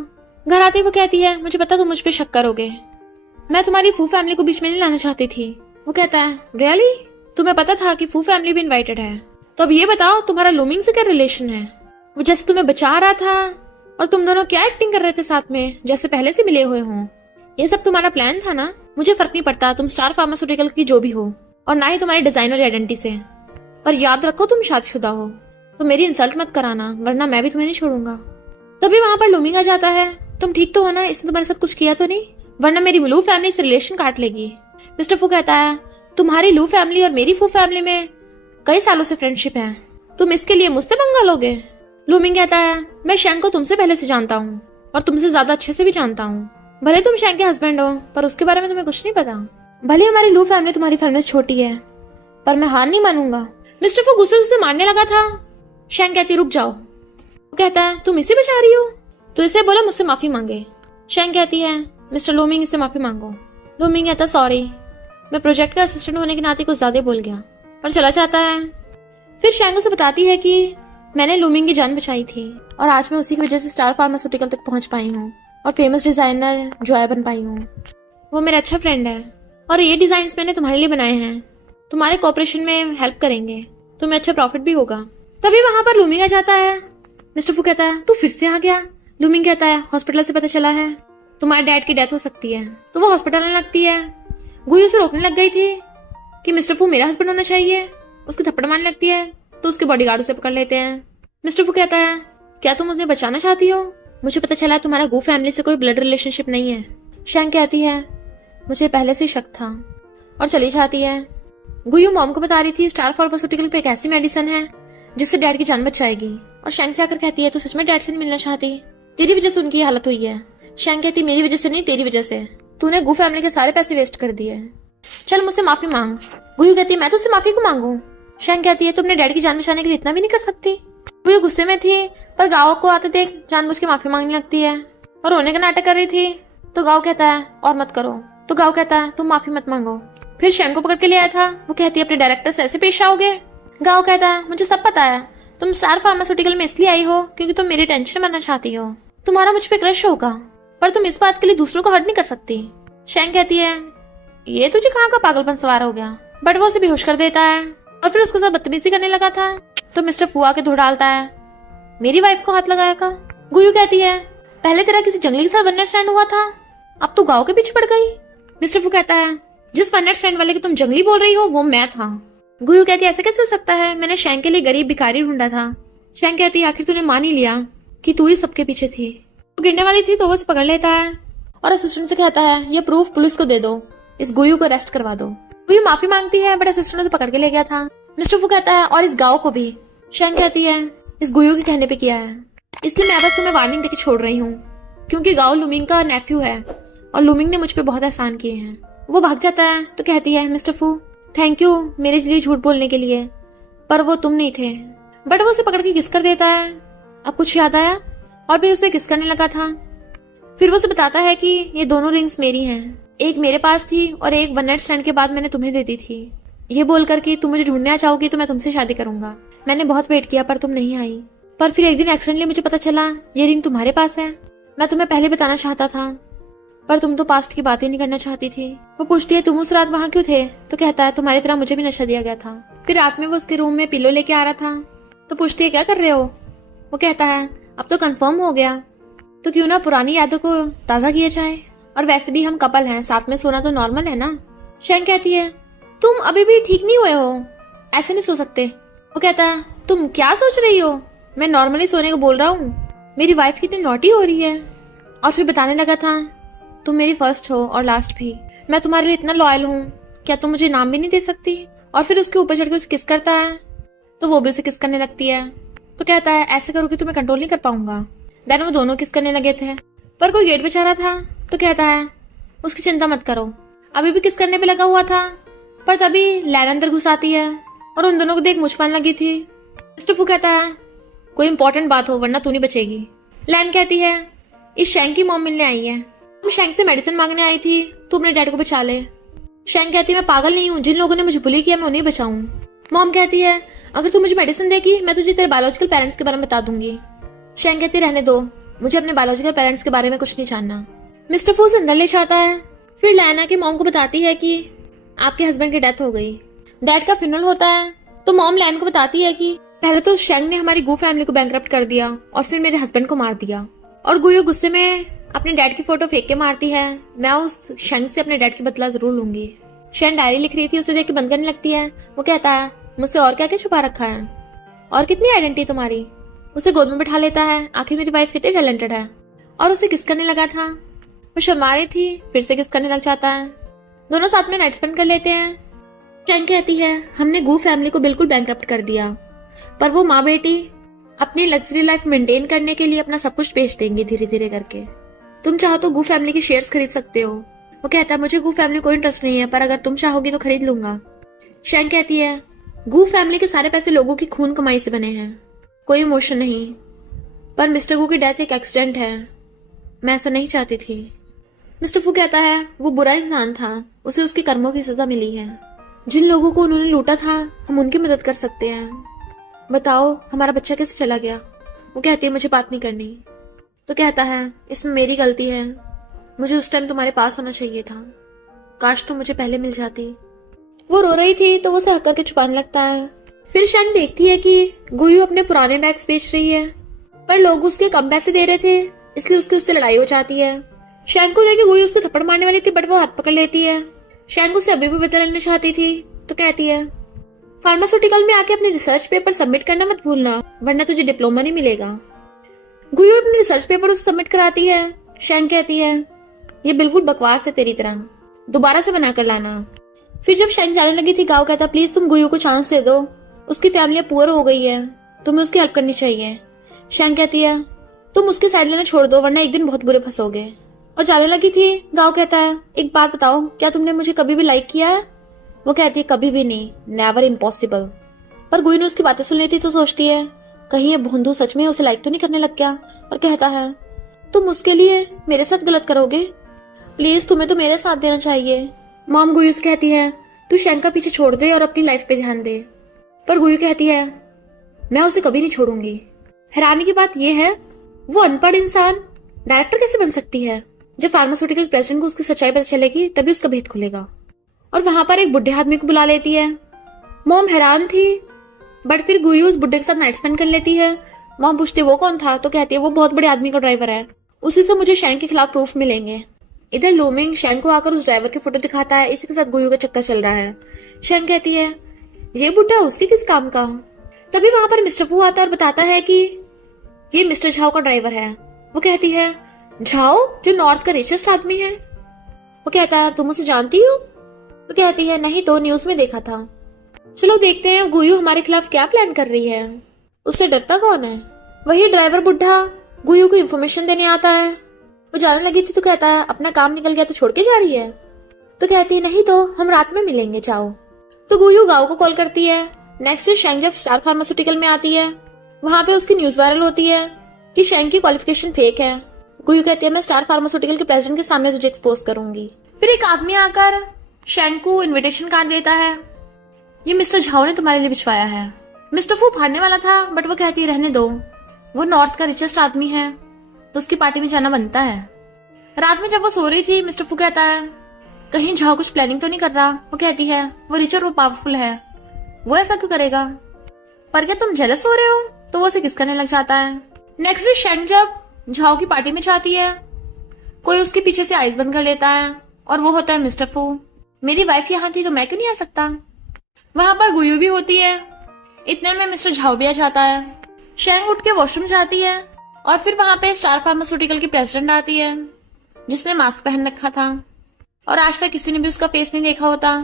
घर आते वो कहती है, मुझे पता तुम मुझ पे शक करोगे, मैं तुम्हारी फू फैमिली को बीच में नहीं लाना चाहती थी। वो कहता है, रियली? तुम्हें पता था कि फू फैमिली भी इनवाइटेड है? तो अब ये बताओ तुम्हारा लूमिंग से क्या रिलेशन है? वो जैसे तुम्हें बचा रहा था, और तुम दोनों क्या एक्टिंग कर रहे थे साथ में, जैसे पहले से मिले हुए हों। ये सब तुम्हारा प्लान था ना? मुझे फर्क नहीं पड़ता तुम स्टार फार्मास्यूटिकल की जो भी हो, और ना ही तुम्हारी डिजाइनर आइडेंटिटी से, पर याद रखो तुम शादीशुदा हो, तो मेरी इंसल्ट मत कराना, वरना मैं भी तुम्हें नहीं छोड़ूंगा। तभी वहां पर लूमिंग आ जाता है। तुम ठीक तो हो ना? इसने तुम्हारे साथ कुछ किया तो नहीं, वरना मेरी लू फैमिली से रिलेशन काट लेगी। मिस्टर फू कहता है, तुम्हारी लू फैमिली और मेरी फू फैमिली में कई सालों से फ्रेंडशिप है, तुम इसके लिए मुझसे पंगा लोगे? लूमिंग कहता है, मैं शैंग को तुमसे पहले से जानता हूँ, और तुमसे ज्यादा अच्छे से भी जानता हूँ। भले तुम शैंग के हस्बैंड हो, पर उसके बारे में तुम्हें कुछ नहीं पता। भले हमारी लू फैमिली तुम्हारी फैमिली से छोटी है, पर मैं हार नहीं मानूंगा। मिस्टर फू गुस्से से मारने लगा था। शैंग कहती, रुक जाओ। वो कहता है, तुम इसे बचा रही हो, तो इसे बोलो मुझसे माफी मांगे। शैंग कहती है, मिस्टर लूमिंग इससे माफी मांगो। लूमिंग कहता, सॉरी, मैं प्रोजेक्ट का असिस्टेंट होने के नाते कुछ ज्यादा बोल गया, और चला जाता है। फिर शैंग उसे बताती है कि मैंने लूमिंग की जान बचाई थी, और आज मैं उसी की वजह से स्टार फार्मास्यूटिकल तक पहुंच पाई हूँ, और फेमस डिजाइनर जॉय बन पाई हूँ। वो मेरा अच्छा फ्रेंड है, और ये डिजाइन मैंने तुम्हारे लिए बनाए हैं, तुम्हारे कॉपरेशन में हेल्प करेंगे, तुम्हें अच्छा प्रॉफिट भी होगा। तभी वहां पर लूमिंग आ जाता है। मिस्टर फू कहता है, तू फिर से आ गया? लूमिंग कहता है, हॉस्पिटल से पता चला है तुम्हारे डैड की डेथ हो सकती है। तो वो हॉस्पिटल आने लगती है। गुयू उसे रोकने लग गई थी कि मिस्टर फू मेरा हस्बैंड होना चाहिए, उसके थप्पड़ मारने लगती है, तो उसके बॉडीगार्ड उसे पकड़ लेते हैं। मिस्टर फू कहता है, क्या तुम मुझे बचाना चाहती हो? मुझे पता चला तुम्हारा गू फैमिली से कोई ब्लड रिलेशनशिप नहीं है। शैंग कहती है, मुझे पहले से शक था, और चली जाती है। गुयू मॉम को बता रही थी स्टार फार्मास्यूटिकल पे एक ऐसी मेडिसिन है जिससे डैड की जान बच जाएगी, और शैंग से आकर कहती है, तू सच में डैड से नहीं मिलना चाहती? तेरी वजह से उनकी हालत हुई है। शैंग कहती, मेरी वजह से नहीं, तेरी वजह से, तूने गू फैमिली के सारे पैसे वेस्ट कर दिए, चल मुझसे माफी मांग। गुयू कहती है, मैं तुझसे माफी को मांगू? शैंग कहती है, तुमने डैड की जान बचाने के लिए इतना भी नहीं कर सकती? गुयू गुस्से में थी, पर गाँव को आते देख जानबूझ के माफी मांगने लगती है, और रोने का नाटक कर रही थी। तो गाँव कहता है, और मत करो। तो गाँव कहता है, तुम माफी मत मांगो। फिर शैंग को पकड़ के ले आया था। वो कहती है, अपने डायरेक्टर से ऐसे पेश आओगे? गाँव कहता है, मुझे सब पता है, तुम स्टार फार्मास्यूटिकल में इसलिए आई हो क्योंकि तुम मेरी टेंशन बनना चाहती हो, तुम्हारा मुझ पे क्रश होगा, पर तुम इस बात के लिए दूसरों को हर्ट नहीं कर सकती। शैंग कहती है, ये तुझे कहाँ का पागलपन सवार हो गया? बट वो उसे बेहोश कर देता है, और फिर उसके साथ बदतमीजी करने लगा था। तो मिस्टर फू आके धो डालता है, मेरी वाइफ को हाथ लगाया का? गुयू कहती है, पहले तेरा किसी जंगली के साथ वन नाइट स्टैंड हुआ था, अब तू गाँव के पीछे पड़ गई। मिस्टर फू कहता है, जिस वन नाइट स्टैंड वाले को तुम जंगली बोल रही हो वो मैं था। गुयू कहती है, ऐसे कैसे हो सकता है, मैंने शैंग के लिए गरीब भिखारी ढूंढा था। शैंग कहती है, आखिर तूने मान ही लिया कि तू ही सबके पीछे थी। वो गिरने वाली थी तो वो उसे पकड़ लेता है, और असिस्टेंट से कहता है ये प्रूफ पुलिस को दे दो, इस गुयू को अरेस्ट करवा दो। गुयू माफी मांगती है बट असिस्टेंट उसे पकड़ के ले गया था। मिस्टर फू कहता है और इस गाँव को भी। शैंग कहती है इस गुयू के कहने पे किया है, इसलिए मैं बस तुम्हें वार्निंग देके छोड़ रही हूँ, क्योंकि गाँव लुमिंग का नेफ्यू है और लुमिंग ने मुझ पे बहुत एहसान किए हैं। वो भाग जाता है तो कहती है मिस्टर फू थैंक यू मेरे लिए झूठ बोलने के लिए, पर वो तुम नहीं थे। बट वो उसे पकड़ के किस कर देता है। अब कुछ याद आया और फिर उसे किस करने लगा था। फिर वो उसे बताता है कि ये दोनों रिंग्स मेरी हैं, एक मेरे पास थी और एक वन नाइट स्टैंड के बाद मैंने तुम्हें दे दी थी। ये बोलकर कि तुम मुझे ढूंढना चाहोगी तो मैं तुमसे शादी करूंगा। मैंने बहुत वेट किया पर तुम नहीं आई, पर फिर एक दिन एक्सीडेंटली मुझे पता चला ये रिंग तुम्हारे पास है। मैं तुम्हें पहले बताना चाहता था पर तुम तो पास्ट की बात ही नहीं करना चाहती थी। वो पूछती है तुम उस रात वहाँ क्यों थे, तो कहता है तुम्हारी तरह मुझे भी नशा दिया गया था। फिर रात में वो उसके रूम में पिलो लेके आ रहा था तो पूछती है क्या कर रहे हो। वो कहता है अब तो कंफर्म हो गया तो क्यों ना पुरानी यादों को ताजा किया जाए, और वैसे भी हम कपल हैं, साथ में सोना तो नॉर्मल है ना। शैंग कहती है तुम अभी भी ठीक नहीं हुए हो, ऐसे नहीं सो सकते। वो कहता है तुम क्या सोच रही हो, मैं नॉर्मली सोने को बोल रहा हूँ, मेरी वाइफ कितनी नॉटी हो रही है। और फिर बताने लगा था तुम मेरी फर्स्ट हो और लास्ट भी, मैं तुम्हारे लिए इतना लॉयल हूँ, क्या तुम मुझे नाम भी नहीं दे सकती। और फिर उसके ऊपर चढ़ के उसे किस करता है तो वो भी उसे किस करने लगती है। तो कहता है ऐसे करोगे तो मैं कंट्रोल नहीं कर पाऊंगा। देन वो दोनों किस करने लगे थे पर कोई गेट पे जा रहा था तो कहता है उसकी चिंता मत करो, अभी भी किस करने पे लगा हुआ था। पर तभी लैन अंदर घुस आती है और उन दोनों को देख मुझपन लगी थी। मिस्टर फू कहता है कोई इंपॉर्टेंट बात हो वरना तू नहीं बचेगी। लैन कहती है इस शैंग की मॉम मिलने आई है, मैं शैंग से मेडिसिन मांगने आई थी, तू अपने डैड को बचा ले। शैंग कहती है मैं पागल नहीं हूँ, जिन लोगों ने मुझे बुली किया मैं उन्हें बचाऊं। मॉम कहती है अगर तू मुझे मेडिसिन देगी मैं तुझे तेरे बायोलॉजिकल पेरेंट्स के बारे में बता दूंगी। शैंग कहती है रहने दो, मुझे अपने बायोलॉजिकल पेरेंट्स के बारे में कुछ नहीं जानना। मिस्टर फू अंदर ले जाता है। फिर लैना की मॉम को बताती है कि आपके हस्बैंड की डेथ हो गई। डैड का फ्यूनरल होता है तो मॉम लैन को बताती है कि पहले तो शैंग ने हमारी गू फैमिली को बैंकरप्ट कर दिया और फिर मेरे हस्बैंड को मार दिया। और गुयू गुस्से में अपने डैड की फोटो फेंक के मारती है, मैं उस शैंग से अपने डैड की बदला जरूर लूंगी। शैंग डायरी लिख रही थी, उसे देख के बंद करने लगती है। वो कहता है मुझसे और क्या क्या छुपा रखा है, और कितनी आइडेंटिटी तुम्हारी। उसे गोद में बिठा लेता है, आखिर मेरी वाइफ कितनी टैलेंटेड है। और उसे किस करने लगा था, वो शर्मा रही थी, फिर से किस करने लग जाता है। दोनों साथ में नाइट स्पेंड कर लेते हैं। शैंग कहती है हमने गू फैमिली को बिल्कुल बैंकरप्ट कर दिया, पर वो माँ बेटी अपनी लग्जरी लाइफ मेंटेन करने के लिए अपना सब कुछ बेच देंगे धीरे धीरे करके। तुम चाहो तो गू फैमिली के शेयर्स खरीद सकते हो। वो कहता है मुझे गू फैमिली कोई इंटरेस्ट नहीं है, पर अगर तुम चाहोगी तो खरीद लूंगा। शैंग कहती है गू फैमिली के सारे पैसे लोगों की खून कमाई से बने हैं, कोई इमोशन नहीं। पर मिस्टर गू की डेथ एक एक्सीडेंट है, मैं ऐसा नहीं चाहती थी। मिस्टर फू कहता है वो बुरा इंसान था, उसे उसके कर्मों की सजा मिली है। जिन लोगों को उन्होंने लूटा था हम उनकी मदद कर सकते हैं। बताओ हमारा बच्चा कैसे चला गया। वो कहती है मुझे बात नहीं करनी। तो कहता है इसमें मेरी गलती है, मुझे उस टाइम तुम्हारे पास होना चाहिए था, काश तुम मुझे पहले मिल जाती। वो रो रही थी तो वो उसे हक करके छुपाने लगता है। फिर शैंग देखती है कि गुयू अपने पुराने बैग्स बेच रही है, पर लोग उसके कम पैसे दे रहे थे, इसलिए उससे लड़ाई हो जाती है। शैंग को लेके गुयू उसको थप्पड़ मारने वाली थी, बट वो हाथ पकड़ लेती है। शैंग उसे अभी भी बदला लेना चाहती थी तो कहती है फार्मास्यूटिकल में आके अपने रिसर्च पेपर सबमिट करना मत भूलना, वरना तुझे डिप्लोमा नहीं मिलेगा। गुयू अपने रिसर्च पेपर उसे सबमिट कराती है। शैंग कहती है ये बिल्कुल बकवास है तेरी तरह, दोबारा से बना कर लाना। फिर जब शैंग जाने लगी थी, गाओ कहता प्लीज तुम गुयू को चांस दे दो, उसकी फैमिली पुअर हो गई है, तुम्हें उसकी हेल्प करनी चाहिए। शैंग कहती है तुम उसकी साइड लेना छोड़ दो वरना एक दिन बहुत बुरे फंसोगे। और जाने लगी थी। गाओ कहता है एक बात बताओ, क्या तुमने मुझे कभी भी लाइक किया है। वो कहती है कभी भी नहीं, नेवर, इम्पॉसिबल। पर गुयू ने उसकी बातें सुन ली थी तो सोचती है कहीं ये भोंदू सच में उसे लाइक तो नहीं करने लग गया। और कहता है तुम उसके लिए मेरे साथ गलत करोगे, प्लीज तुम्हें तो मेरे साथ देना चाहिए। मॉम गुयू से कहती है तू शैंग का पीछे छोड़ दे और अपनी लाइफ पे ध्यान दे। पर गुयू कहती है मैं उसे कभी नहीं छोड़ूंगी। हैरानी की बात यह है वो अनपढ़ इंसान डायरेक्टर कैसे बन सकती है। जब फार्मास्यूटिकल प्रेसिडेंट को उसकी सच्चाई पता चलेगी तभी उसका भेद खुलेगा। और वहां पर एक बुढ़े आदमी को बुला लेती है। मॉम हैरान थी, बट फिर गुयू उस बुढ़े के साथ नाइट स्पेंड कर लेती है। मॉम पूछती वो कौन था तो कहती है वो बहुत बड़े आदमी का ड्राइवर है, उसी से मुझे शैंग के खिलाफ प्रूफ मिलेंगे। इधर लूमिंग शैंग को आकर उस ड्राइवर की फोटो दिखाता है, इसी के साथ गुयू का चक्कर चल रहा है। शैंग कहती है ये बुढ़ा उसके किस काम का। तभी वहां पर मिस्टर फू आता है और बताता है कि ये मिस्टर झाओ का ड्राइवर है। वो कहती है झाओ जो नॉर्थ का रिचेस्ट आदमी है। वो कहता है तुम उसे जानती हो? तो कहती है नहीं तो न्यूज में देखा था। चलो देखते हैं गुयू हमारे खिलाफ क्या प्लान कर रही है। उससे डरता कौन है? वही ड्राइवर बुढ़ा गुयू को इन्फॉर्मेशन देने आता है। वो जाने लगी थी तो कहता है अपना काम निकल गया तो छोड़ के जा रही है। तो कहती है नहीं तो हम रात में मिलेंगे जाओ। तो गुयू गाँव को कॉल करती है। नेक्स्ट डे शेंग जब स्टार फार्मास्यूटिकल में आती है वहां पे उसकी न्यूज वायरल होती है कि शेंग की क्वालिफिकेशन फेक है। गुयू कहती है मैं स्टार फार्मास्यूटिकल के प्रेसिडेंट के सामने तुझे एक्सपोज करूंगी। फिर एक आदमी आकर शेंग को इनविटेशन कार्ड देता है। ये मिस्टर झाओ ने तुम्हारे लिए भिजवाया है। मिस्टर फू फाड़ने वाला था बट वो कहती है रहने दो, वो नॉर्थ का रिचेस्ट आदमी है तो उसकी पार्टी में जाना बनता है। रात में जब वो सो रही थी मिस्टर फू कहता है कहीं झाओ कुछ प्लानिंग तो नहीं कर रहा। वो कहती है वो रिच और वो पावरफुल है, वो ऐसा क्यों करेगा? पर क्या तुम जेलस हो रहे हो? तो वो उसे किस करने लग जाता है। नेक्स्ट डे शेंग जब झाओ की पार्टी में जाती है कोई उसके पीछे से आइस बंद कर लेता है और वो होता है मिस्टर फू। मेरी वाइफ यहाँ थी तो मैं क्यों नहीं आ सकता? वहां पर गुयू भी होती है। इतने में मिस्टर झाओ भी आ जाता है। शेंग उठ के वॉशरूम जाती है और फिर वहां पे स्टार फार्मास्यूटिकल की प्रेसिडेंट आती है जिसने मास्क पहन रखा था और आज तक किसी ने भी उसका फेस नहीं देखा होता।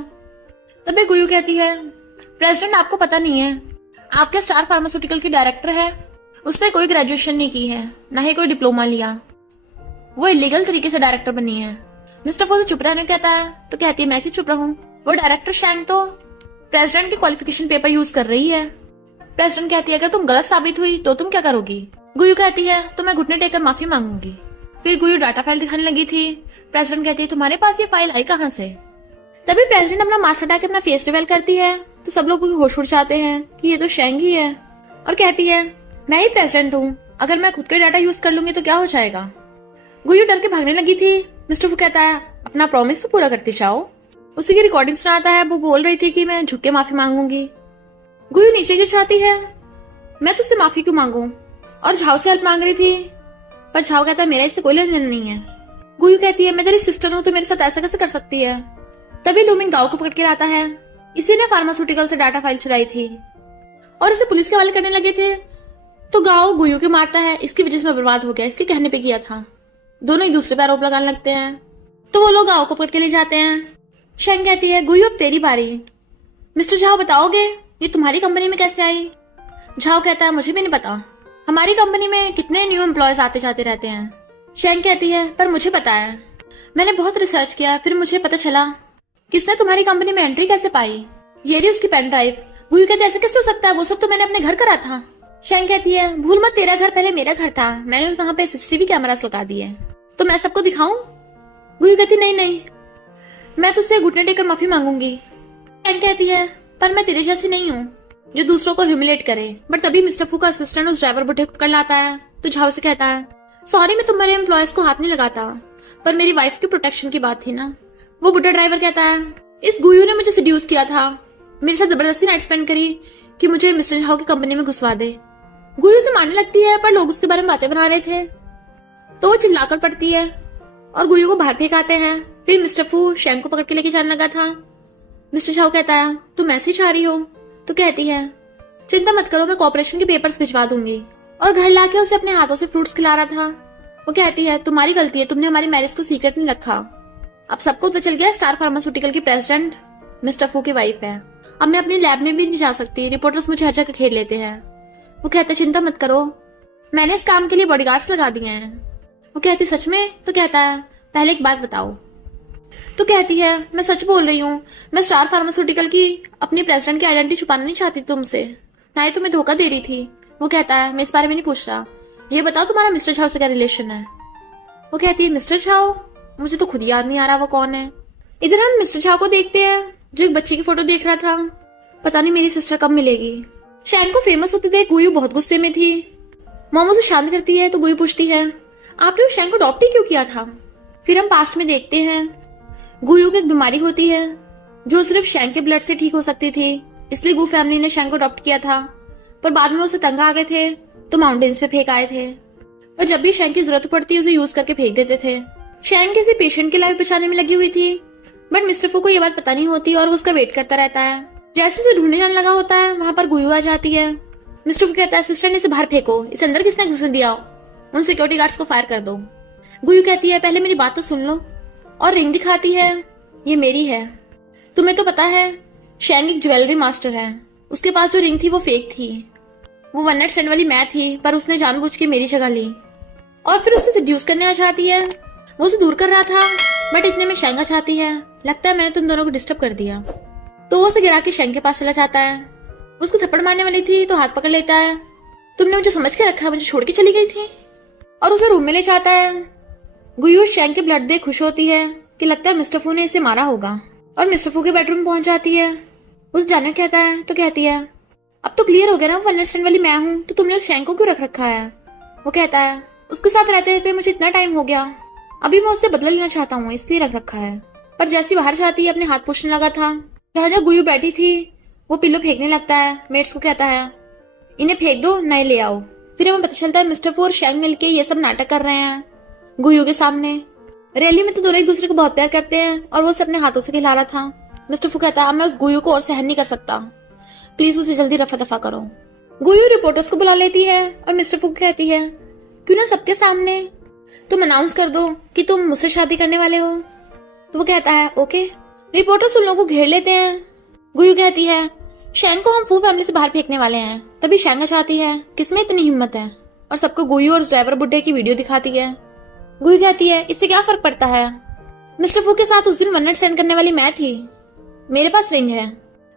तभी गुयू कहती है प्रेसिडेंट आपको पता नहीं है आपके स्टार फार्मास्यूटिकल की डायरेक्टर है, उसने कोई ग्रेजुएशन नहीं की है ना ही कोई डिप्लोमा लिया, वो इलीगल तरीके से डायरेक्टर बनी है। मिस्टर फू चुप रहने कहता है तो कहती है मैं क्यों चुप रहूं, वो डायरेक्टर शेंग तो प्रेसिडेंट की क्वालिफिकेशन पेपर यूज कर रही है। प्रेसिडेंट कहती है अगर तुम गलत साबित हुई तो तुम क्या करोगी? गुयू कहती है तो मैं घुटने टेककर माफी मांगूंगी। फिर गुयू डाटा फाइल दिखाने लगी थी। प्रेसिडेंट कहती है तुम्हारे पास ये फाइल आई कहाँ से? तभी प्रेसिडेंट अपना मास्क हटा के अपना फेस रिवील करती है तो सब लोग होश उड़ जाते हैं कि ये तो शेंग ही है और कहती है मैं ही प्रेसिडेंट हूँ, अगर मैं खुद का डाटा यूज कर लूंगी तो क्या हो जाएगा? गुयू डर के भागने लगी थी। मिस्टर फू कहता है अपना प्रॉमिस तो पूरा करती जाओ। उसी की रिकॉर्डिंग सुनाता है, वो बोल रही थी कि मैं झुक के माफी मांगूंगी। गुयू नीचे गिर जाती है, मैं तुझसे माफी क्यों मांगू, और झाओ से हेल्प मांग रही थी पर झाओ कहता है मेरा इससे कोई लेन देन नहीं है। गुयू कहती है मैं तेरी सिस्टर हूँ तो मेरे साथ ऐसा कैसे कर सकती है? तभी लूमिंग गाओ को पकड़ के लाता है। इसी ने फार्मास्यूटिकल से डाटा फाइल चुराई थी और इसे पुलिस के हवाले करने लगे थे। तो गाओ गुयू के मारता है, इसकी वजह से मैं बर्बाद हो गया, इसके कहने पे किया था। दोनों एक दूसरे पे आरोप लगाने लगते हैं तो वो लोग गाओ को पकड़ के ले जाते हैं। शेंग कहती है गुयू अब तेरी बारी। मिस्टर झाओ बताओगे ये तुम्हारी कंपनी में कैसे आई? झाओ कहता है मुझे भी नहीं पता, हमारी कंपनी में कितने न्यू एम्प्लॉयज आते जाते रहते हैं। शेंग कहती है पर मुझे पता है, मैंने बहुत रिसर्च किया फिर मुझे पता चला किसने तुम्हारी कंपनी में एंट्री कैसे पाई। ये रही उसकी पेन ड्राइव। गुयू कहते ऐसे कैसे हो सकता है, वो सब तो मैंने अपने घर करा था। शेंग कहती है भूल मत तेरा घर पहले मेरा घर था, मैंने वहां पे सीसीटीवी कैमरास लगा दिए तो मैं सबको दिखाऊं? गुयू कहती नहीं नहीं मैं तुझसे घुटने टेकर माफी मांगूंगी। शेंग कहती है पर मैं तेरे जैसी नहीं हूँ जो दूसरों को ह्यूमिलेट करे। बट तभी मिस्टर फू का असिस्टेंट उस ड्राइवर बुढ़े को पकड़ लाता है तो झाओ से कहता है सॉरी मैं तुम्हारे एम्प्लॉयज को हाथ नहीं लगाता, पर मेरी वाइफ की प्रोटेक्शन की बात थी ना। वो बुढ़ा ड्राइवर कहता है इस गुयू ने मुझे सिड्यूस किया था, मेरे साथ जबरदस्ती नाइट स्पेंड करी कि मुझे मिस्टर झाओ की कंपनी में घुसवा दे। गुयू से मानने लगती है पर लोग उसके बारे में बातें बना रहे थे तो वो चिल्लाकर पड़ती है और गुयू को बाहर फेंकाते हैं। फिर मिस्टर फू शेंग को पकड़ के लेके जाने लगा था। मिस्टर झाओ कहता है तुम ऐसे ही चाह रही हो? तो कहती है चिंता मत करो मैं कॉर्पोरेशन के पेपर्स भिजवा दूंगी, और घर लाके उसे अपने हाथों से फ्रूट्स खिला रहा था। वो कहती है तुम्हारी गलती है, तुमने हमारी मैरिज को सीक्रेट नहीं रखा। अब सबको पता चल गया स्टार फार्मास्यूटिकल की प्रेसिडेंट मिस्टर फू की वाइफ है। अब मैं अपनी लैब में भी नहीं जा सकती, रिपोर्टर्स मुझे हर जगह घेर लेते हैं। वो कहते चिंता मत करो मैंने इस काम के लिए बॉडीगार्ड्स लगा दिए हैं। वो कहती सच में? तो कहता है पहले एक बात बताओ। तो कहती है मैं सच बोल रही हूँ, मैं स्टार फार्मास्यूटिकल की अपनी प्रेसिडेंट की आइडेंटिटी छुपाना नहीं चाहती तुमसे, ना ही तुम्हें धोखा दे रही थी। वो कहता है मैं इस बारे में नहीं पूछ रहा, ये बताओ तुम्हारा मिस्टर झाओ से क्या रिलेशन है? वो कहती है मिस्टर झाओ मुझे तो खुद याद नहीं आ रहा वो कौन है। इधर हम मिस्टर झाओ को देखते हैं जो एक बच्चे की फोटो देख रहा था। पता नहीं मेरी सिस्टर कब मिलेगी। शेंग को फेमस होते देख गुयू बहुत गुस्से में थी। मॉम उसे शांत करती है तो गुयू पूछती है आपने उस शेंग को अडॉप्ट ही क्यों किया था? फिर हम पास्ट में देखते हैं गुयू को एक बीमारी होती है जो सिर्फ शेंग के ब्लड से ठीक हो सकती थी, इसलिए गू फैमिली ने शेंग को अडॉप्ट किया था। पर बाद में उसे तंग आ गए थे तो माउंटेन्स पे फेंक आए थे और जब भी शेंग की जरूरत पड़ती उसे यूज करके फेंक देते थे। शेंग किसी पेशेंट की लाइफ बचाने में लगी हुई थी बट मिस्टर फू को ये बात पता नहीं होती और वो उसका वेट करता रहता है। जैसे उसे ढूंढने जाने लगा होता है वहां पर गुयू आ जाती है। मिस्टर फू कहता है असिस्टेंट इसे बाहर फेंको, इसे अंदर किसने घुसने दिया, उन सिक्योरिटी गार्ड्स को फायर कर दो। गुयू कहती है पहले मेरी बात तो सुन लो, और रिंग दिखाती है, ये मेरी है। तुम्हें तो पता है शैंग एक ज्वेलरी मास्टर है, उसके पास जो रिंग थी वो फेक थी, वो वन नाइट स्टैंड वाली मैं थी, पर उसने जानबूझ के मेरी जगह ली और फिर उससे सेड्यूस करने आ चाहती है। वो उसे दूर कर रहा था बट इतने में शैंग आ चाहती है, लगता है मैंने तुम दोनों को डिस्टर्ब कर दिया। तो वो उसे गिरा के शैंग के पास चला जाता है। वो उसको थप्पड़ मारने वाली थी तो हाथ पकड़ लेता है, तुमने मुझे समझ के रखा, मुझे छोड़ के चली गई थी, और उसे रूम में ले जाता है। गुयू शैंग के ब्लड देख खुश होती है कि लगता है मिस्टर फू ने इसे मारा होगा, और मिस्टर फू के बेडरूम पहुंच जाती है। उसे जाने कहता है तो कहती है अब तो क्लियर हो गया ना वन नाइट स्टैंड वाली मैं हूँ, तो तुमने उस शैंग को क्यों रख रखा है। वो कहता है उसके साथ रहते रहते मुझे इतना टाइम हो गया, अभी मैं उससे बदला लेना चाहता हूँ इसलिए रख रखा है। पर जैसी बाहर जाती है अपने हाथ पूछने लगा था, जहाँ जहाँ गुयू बैठी थी वो पिल्लो फेंकने लगता है। मेट्स को कहता है इन्हें फेंक दो, नए ले आओ। फिर हमें पता चलता है मिस्टर फू और शैंग मिलके ये सब नाटक कर रहे हैं गुयू के सामने। रैली में तो दोनों एक दूसरे को बहुत प्यार करते हैं और वो उसे अपने हाथों से खिला रहा था। मिस्टर फू कहता है मैं उस गुयू को और सहन नहीं कर सकता, प्लीज उसे जल्दी रफा दफा करो। गुयू रिपोर्टर्स को बुला लेती है और मिस्टर फू कहती है क्यों ना सबके सामने तुम अनाउंस कर दो कि तुम मुझसे शादी करने वाले हो। तो वो कहता है ओके। रिपोर्टर्स उन लोगों को घेर लेते हैं। गुयू कहती है शैंग को हम फू फैमिली से बाहर फेंकने वाले हैं। तभी शैंग चाहती है किसमें इतनी हिम्मत है, और सबको गुयू और ड्राइवर बुड्ढे की वीडियो दिखाती है। गुयू कहती है इससे क्या फर्क पड़ता है, मिस्टर फू के साथ उस दिन वन नाइट स्टैंड करने वाली मैं थी, मेरे पास रिंग है।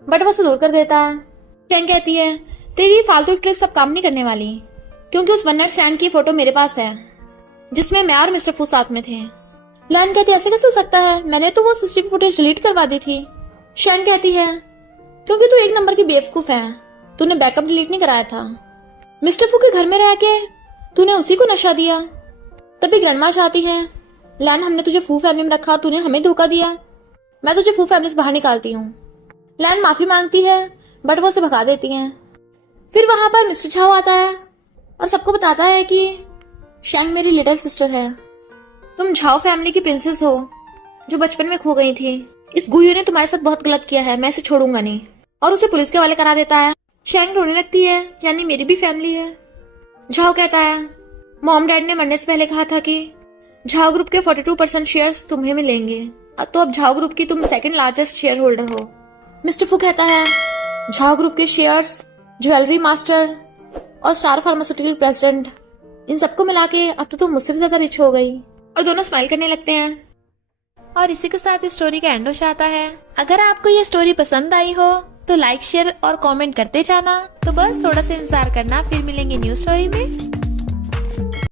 बट वो उसे दूर कर देता है। शैंग कहती है तेरी फालतू ट्रिक्स अब काम नहीं करने वाली, क्योंकि उस वन नाइट स्टैंड की फोटो मेरे पास है जिसमें मैं और मिस्टर फू साथ में थे। लर्न कहती है ऐसे कैसे हो सकता है, मैंने तो वो सीसीटीवी फुटेज डिलीट करवा दी थी। शैंग कहती है क्योंकि तू एक नंबर की बेवकूफ है, तूने बैकअप डिलीट नहीं कराया था, मिस्टर फू के घर में रह के तूने उसी को नशा दिया। तभी ग्रैंडमा चाहती है लैन हमने तुझे फू फैमिली में रखा, तूने हमें धोखा दिया, मैं तुझे फू फैमिली से बाहर निकालती हूँ। लैन माफी मांगती है बट वो उसे भगा देती है। फिर वहां पर मिस्टर झाओ आता है और सबको बताता है कि शैंग मेरी लिटिल सिस्टर है, तुम झाओ फैमिली की प्रिंसेस हो जो बचपन में खो गई थी। इस गुयू ने तुम्हारे साथ बहुत गलत किया है, मैं इसे छोड़ूंगा नहीं, और उसे पुलिस के हवाले करा देता है। शैंग रोने लगती है यानी मेरी भी फैमिली है। झाओ कहता है मॉम डैड ने मरने से पहले कहा था कि झाओ ग्रुप के 42% शेयर्स तुम्हें मिलेंगे, तो अब झाओ ग्रुप की तुम सेकंड लार्जेस्ट शेयर होल्डर हो। मिस्टर फू कहता है झाओ ग्रुप के शेयर्स, ज्वेलरी मास्टर और स्टार फार्मास्यूटिकल प्रेसिडेंट, इन सबको मिला के अब तो तुम मुझसे भी ज्यादा रिच हो गई। और दोनों स्माइल करने लगते हैं। और इसी के साथ इस स्टोरी का एंड हो जाता है। अगर आपको ये स्टोरी पसंद आई हो तो लाइक शेयर और कमेंट करते जाना। तो बस थोड़ा सा इंतजार करना, फिर मिलेंगे न्यू स्टोरी में।